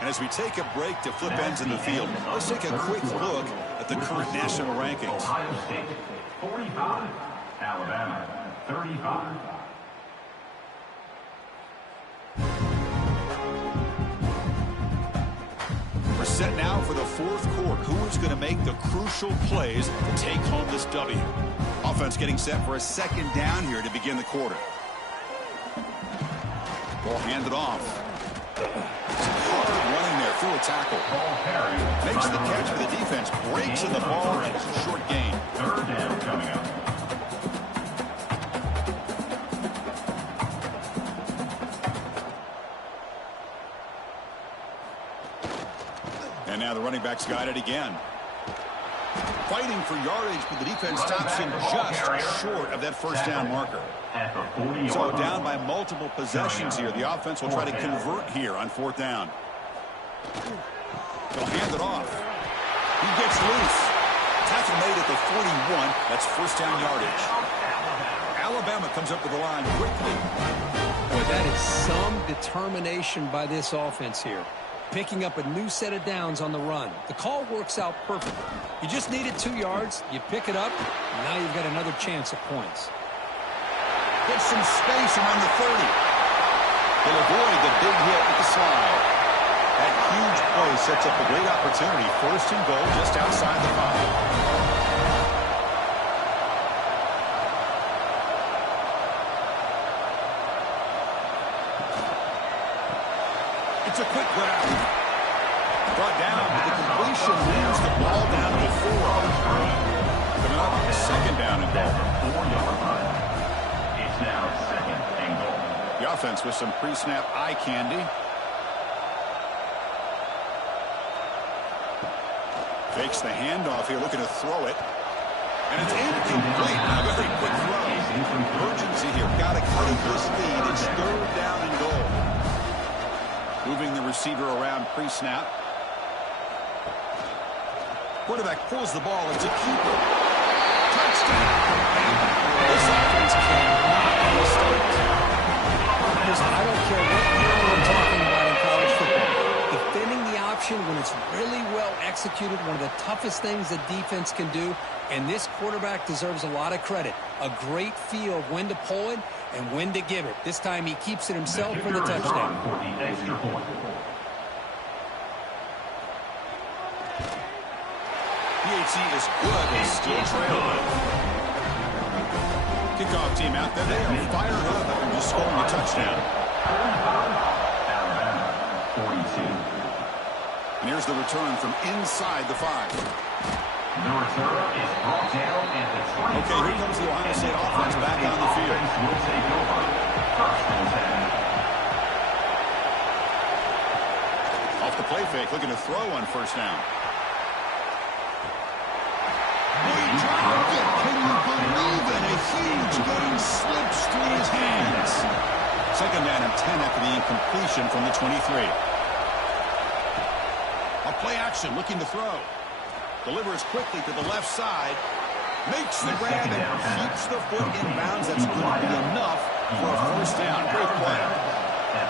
And as we take a break to flip ends in the field, let's take a quick look at the current national rankings. Ohio State, 45. Alabama, 35. We're set now for the 4th quarter. Who is going to make the crucial plays to take home this W? Offense getting set for a 2nd down here to begin the quarter. Ball handed off. Running there through a tackle. Makes the catch for the defense. Breaks in the ball, and it's a short gain. 3rd down coming up. And now the running back's got it again. Fighting for yardage, but the defense stops him just short of that first down marker. So down by multiple possessions here. The offense will try to convert here on 4th down. They'll hand it off. He gets loose. Tackle made at the 41. That's first down yardage. Alabama comes up to the line quickly. Boy, that is some determination by this offense here. Picking up a new set of downs on the run. The call works out perfectly. You just needed 2 yards. You pick it up. And now you've got another chance at points. Gets some space around the 30. He'll avoid the big hit with the slide. That huge play sets up a great opportunity. 1st and goal just outside the 5. It's a quick grab. Brought down, but the completion moves the ball down to the 4. Coming up, 2nd down and goal. It's now 2nd and goal. The offense with some pre-snap eye candy. Fakes the handoff here, looking to throw it. And it's incomplete. Now, very quick throw. Urgency here. Got to cut this lead. It's 3rd down and goal. Moving the receiver around pre-snap. Quarterback pulls the ball. It's a keeper. Touchdown. This offense cannot be stopped. I don't care what year we're talking about in college football. Defending the option when it's really well executed, one of the toughest things that defense can do, and this quarterback deserves a lot of credit. A great feel of when to pull it and when to give it. This time he keeps it himself for the touchdown. For the extra point. PAT is good. They still trail. Kickoff team out there. They are fired up after just scoring a touchdown. Alabama, 42. And here's the return from inside the 5. The return is brought down at the 23. Okay, here comes the Ohio State offense back on the field. Will take over. 1st and 10. Off the play fake, looking to throw on 1st down. He dropped it. Can you believe it? A huge gain slips through his hands. 2nd down and 10 after the incompletion from the 23. A play action, looking to throw. Delivers quickly to the left side. Makes the grab and keeps the foot in bounds. That's going to be enough for a 1st down. Great play.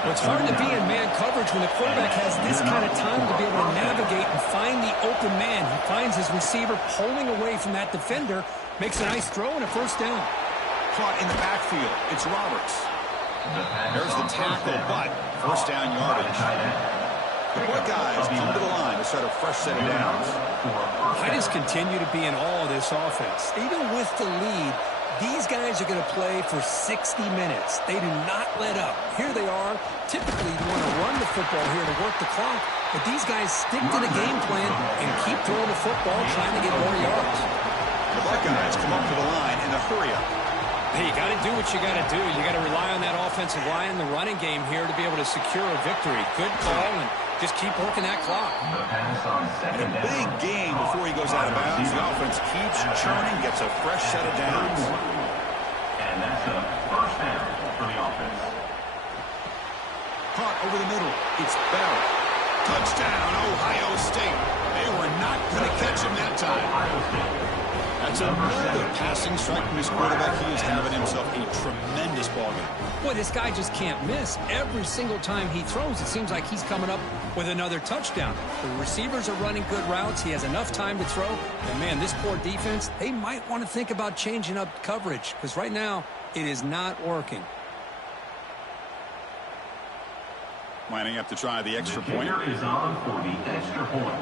Well, it's hard to be in man coverage when the quarterback has this kind of time to be able to navigate and find the open man. He finds his receiver pulling away from that defender, makes a nice throw and a 1st down. Caught in the backfield. It's Roberts. There's the tackle, but 1st down yardage. The Buckeyes come to the line to start a fresh set of downs. I just continue to be in awe of this offense. Even with the lead, these guys are going to play for 60 minutes. They do not let up. Here they are. Typically, you want to run the football here to work the clock, but these guys stick to the game plan and keep throwing the football, trying to get more yards. The Buckeyes come up to the line in a hurry-up. Hey, you got to do what you got to do. You got to rely on that offensive line, the running game here to be able to secure a victory. Good call, and just keep working that clock. And a big game before he goes out of bounds. The offense keeps churning, gets a fresh set of downs. And that's a 1st down for the offense. Caught over the middle. It's Bell. Touchdown, Ohio State. They were not going to catch him that time. That's another passing strike from his quarterback. He is having himself a tremendous ballgame. Boy, this guy just can't miss. Every single time he throws, it seems like he's coming up with another touchdown. The receivers are running good routes. He has enough time to throw. And, man, this poor defense, they might want to think about changing up coverage because right now it is not working. Lining up to try the extra point. The kicker is on for the extra point.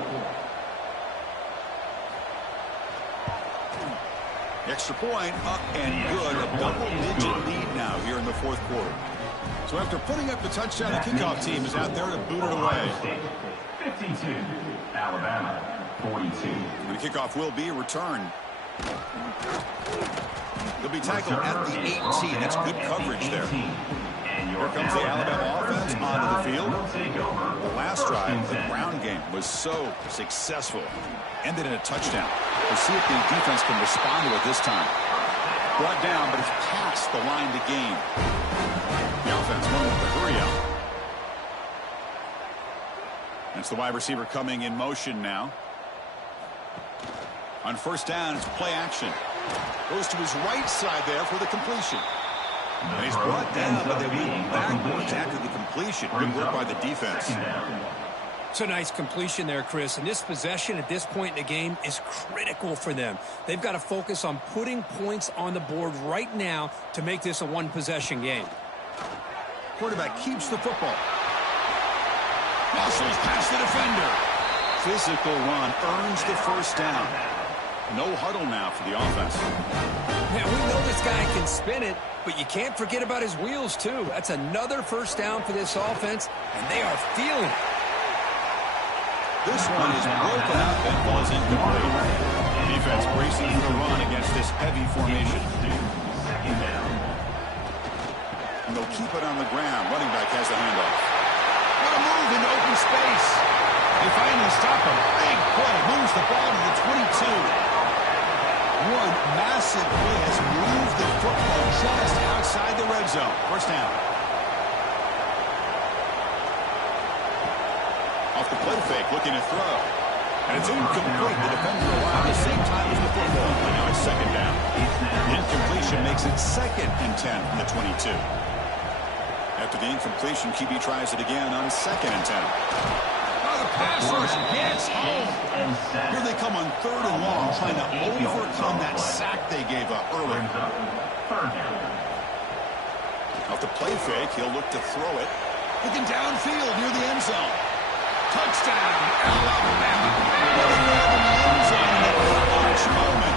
Extra point up and good. A double-digit lead now here in the 4th quarter. So after putting up the touchdown, the kickoff team is out there to boot it away. 52, Alabama, 42. And the kickoff will be returned. He'll be tackled at the 18. That's good coverage there. Here comes the Alabama offense onto the field. The last drive, the ground game, was so successful. Ended in a touchdown. We'll see if the defense can respond to it this time. Brought down, but it's past the line to gain. The offense won with the hurry-up. That's the wide receiver coming in motion now. On 1st down, it's play action. Goes to his right side there for the completion. And he's brought down, but they went backwards after the completion. Good work by the defense. It's a nice completion there, Chris. And this possession at this point in the game is critical for them. They've got to focus on putting points on the board right now to make this a one-possession game. Quarterback keeps the football. Muscles past the defender. Physical run earns the 1st down. No huddle now for the offense. Man, we know this guy can spin it, but you can't forget about his wheels, too. That's another 1st down for this offense, and they are feeling it. This one is broken up and falls incomplete. Defense bracing for the run against this heavy formation. And they'll keep it on the ground. Running back has the handoff. What a move into open space. They finally stop him. Big play. Moves the ball to the 22. One massive play has moved the football just outside the red zone. First down. Off the play fake, looking to throw. And it's incomplete. The defender arrived at the same time as the football. And now it's second down. The incompletion makes it 2nd and 10 from the 22. After the incompletion, QB tries it again on 2nd and 10. Oh, the pass rush gets home. Here they come on 3rd and long, trying to overcome that sack they gave up early. Off the play fake, he'll look to throw it. Looking downfield near the end zone. Touchdown, Alabama. What a grab in the end zone in a clutch moment.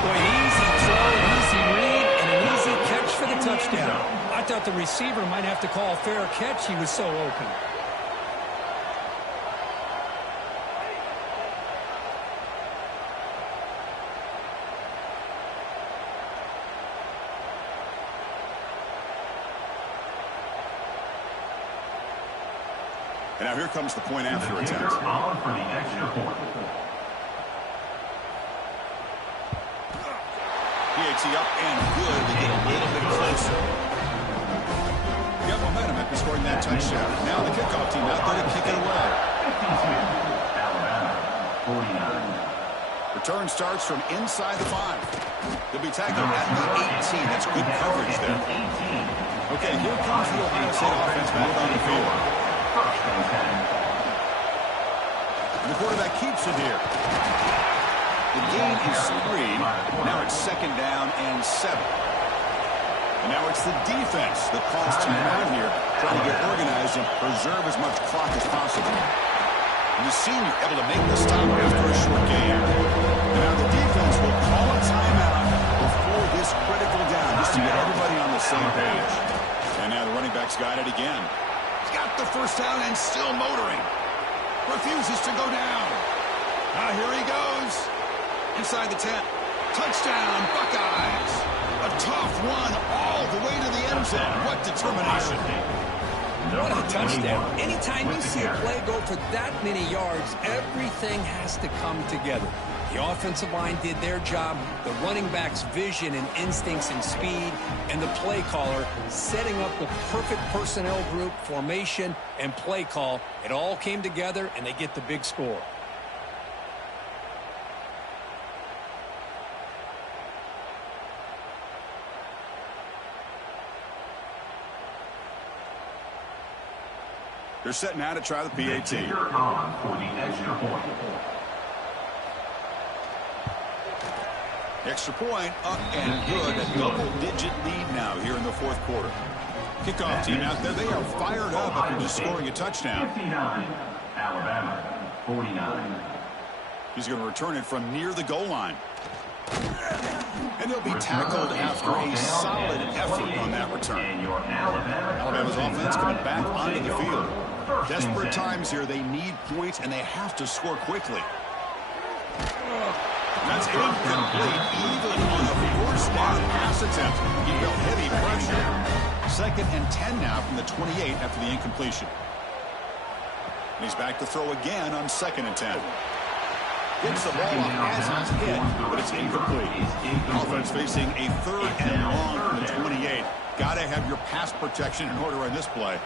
Boy, easy throw, easy read, and an easy catch for the touchdown. I thought the receiver might have to call a fair catch. He was so open. And now here comes the point after attempt. On for the extra point. PAT up and good to get a little bit closer. Got momentum after scoring that touchdown. Now the kickoff team out there to kick it away. 52, Alabama, 49. Return starts from inside the 5. They'll be tackled at the 18. That's good coverage there. Okay, here comes the Ohio State offense back on the field. And the quarterback keeps it here. The gain is 3. Now it's 2nd down and 7. And now it's the defense that calls time out here, trying to get organized and preserve as much clock as possible. And the senior able to make the stop after a short game. And now the defense will call a timeout before this critical down, just to get everybody on the same page. And now the running back's got it again. He's got the first down and still motoring. Refuses to go down. Now here he goes. Inside the 10. Touchdown, Buckeyes. A tough one all the way to the end zone. What determination. What a touchdown. Anytime you see a play go for that many yards, everything has to come together. The offensive line did their job, the running back's vision and instincts and speed, and the play caller setting up the perfect personnel group, formation, and play call. It all came together, and they get the big score. They're setting out to try the PAT. On for the extra point. Extra point up and good. A double-digit lead now here in the 4th quarter. Kickoff team out there. They are fired up after just scoring a touchdown. 59, Alabama, 49. He's going to return it from near the goal line. And he'll be tackled after a solid effort on that return. Alabama's offense coming back onto the field. Desperate times here. They need points, and they have to score quickly. That's incomplete, even on a first down pass attempt. He felt heavy pressure. 2nd and 10 now from the 28 after the incompletion. And he's back to throw again on 2nd and 10. Gets the ball up as he's hit, but it's incomplete. Offense facing a 3rd and long from the 28. Got to have your pass protection in order on this play.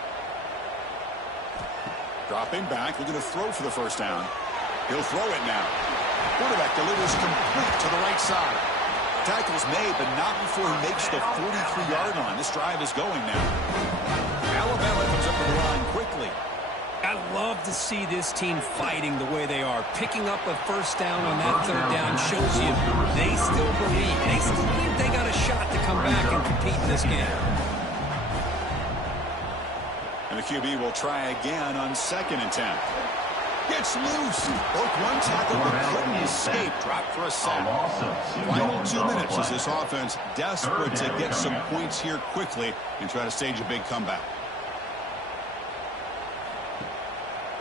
Dropping back, looking to throw for the first down. He'll throw it now. Quarterback delivers complete to the right side. Tackle's made, but not before he makes the 43-yard line. This drive is going now. Alabama comes up with the line quickly. I love to see this team fighting the way they are. Picking up a first down on that 3rd down shows you they still believe. They still believe they got a shot to come back and compete in this game. And the QB will try again on 2nd and 10. Gets loose. Broke one tackle, but couldn't escape. Dropped for a sack. Final 2 minutes as this offense desperate to get some points here quickly and try to stage a big comeback.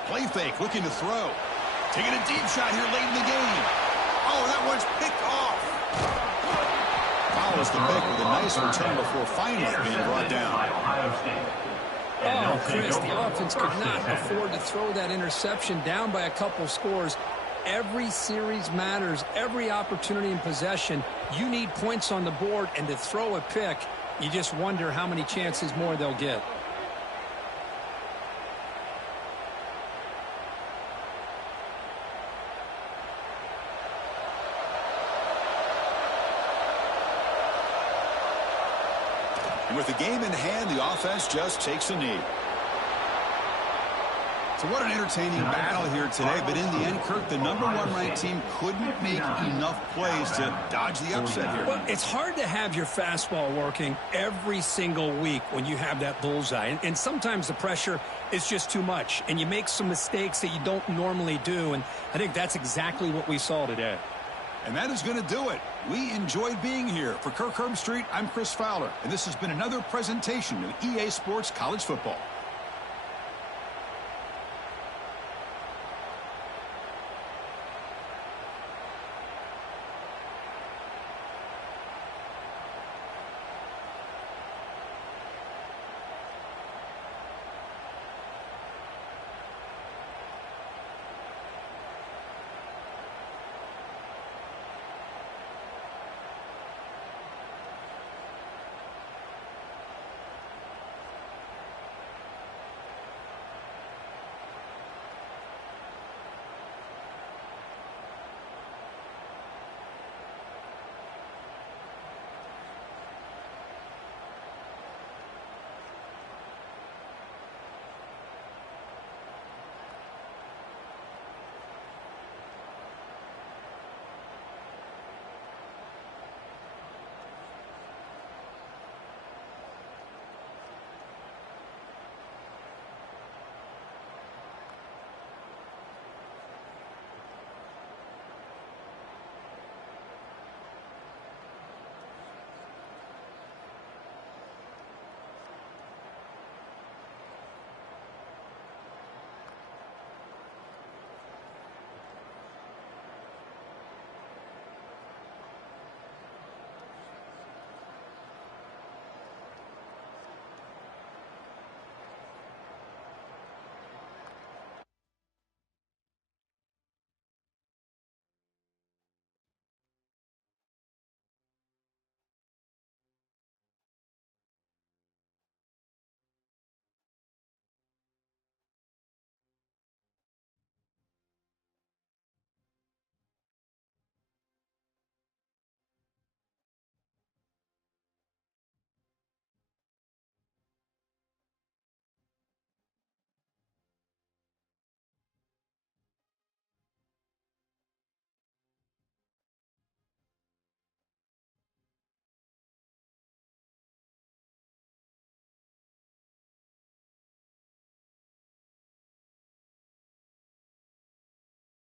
Play fake, looking to throw. Taking a deep shot here late in the game. Oh, that one's picked off. Foul follows the pick with a nice return before finally being brought down. Oh, Chris, the offense could not afford to throw that interception down by a couple scores. Every series matters. Every opportunity in possession, you need points on the board, and to throw a pick, you just wonder how many chances more they'll get. And with the game in hand, the offense just takes a knee. So what an entertaining battle here today. But in the end, Kirk, the #1 ranked team couldn't make enough plays to dodge the upset here. Well, it's hard to have your fastball working every single week when you have that bullseye. And sometimes the pressure is just too much. And you make some mistakes that you don't normally do. And I think that's exactly what we saw today. And that is going to do it. We enjoyed being here. For Kirk Herbstreit, I'm Chris Fowler. And this has been another presentation of EA Sports College Football.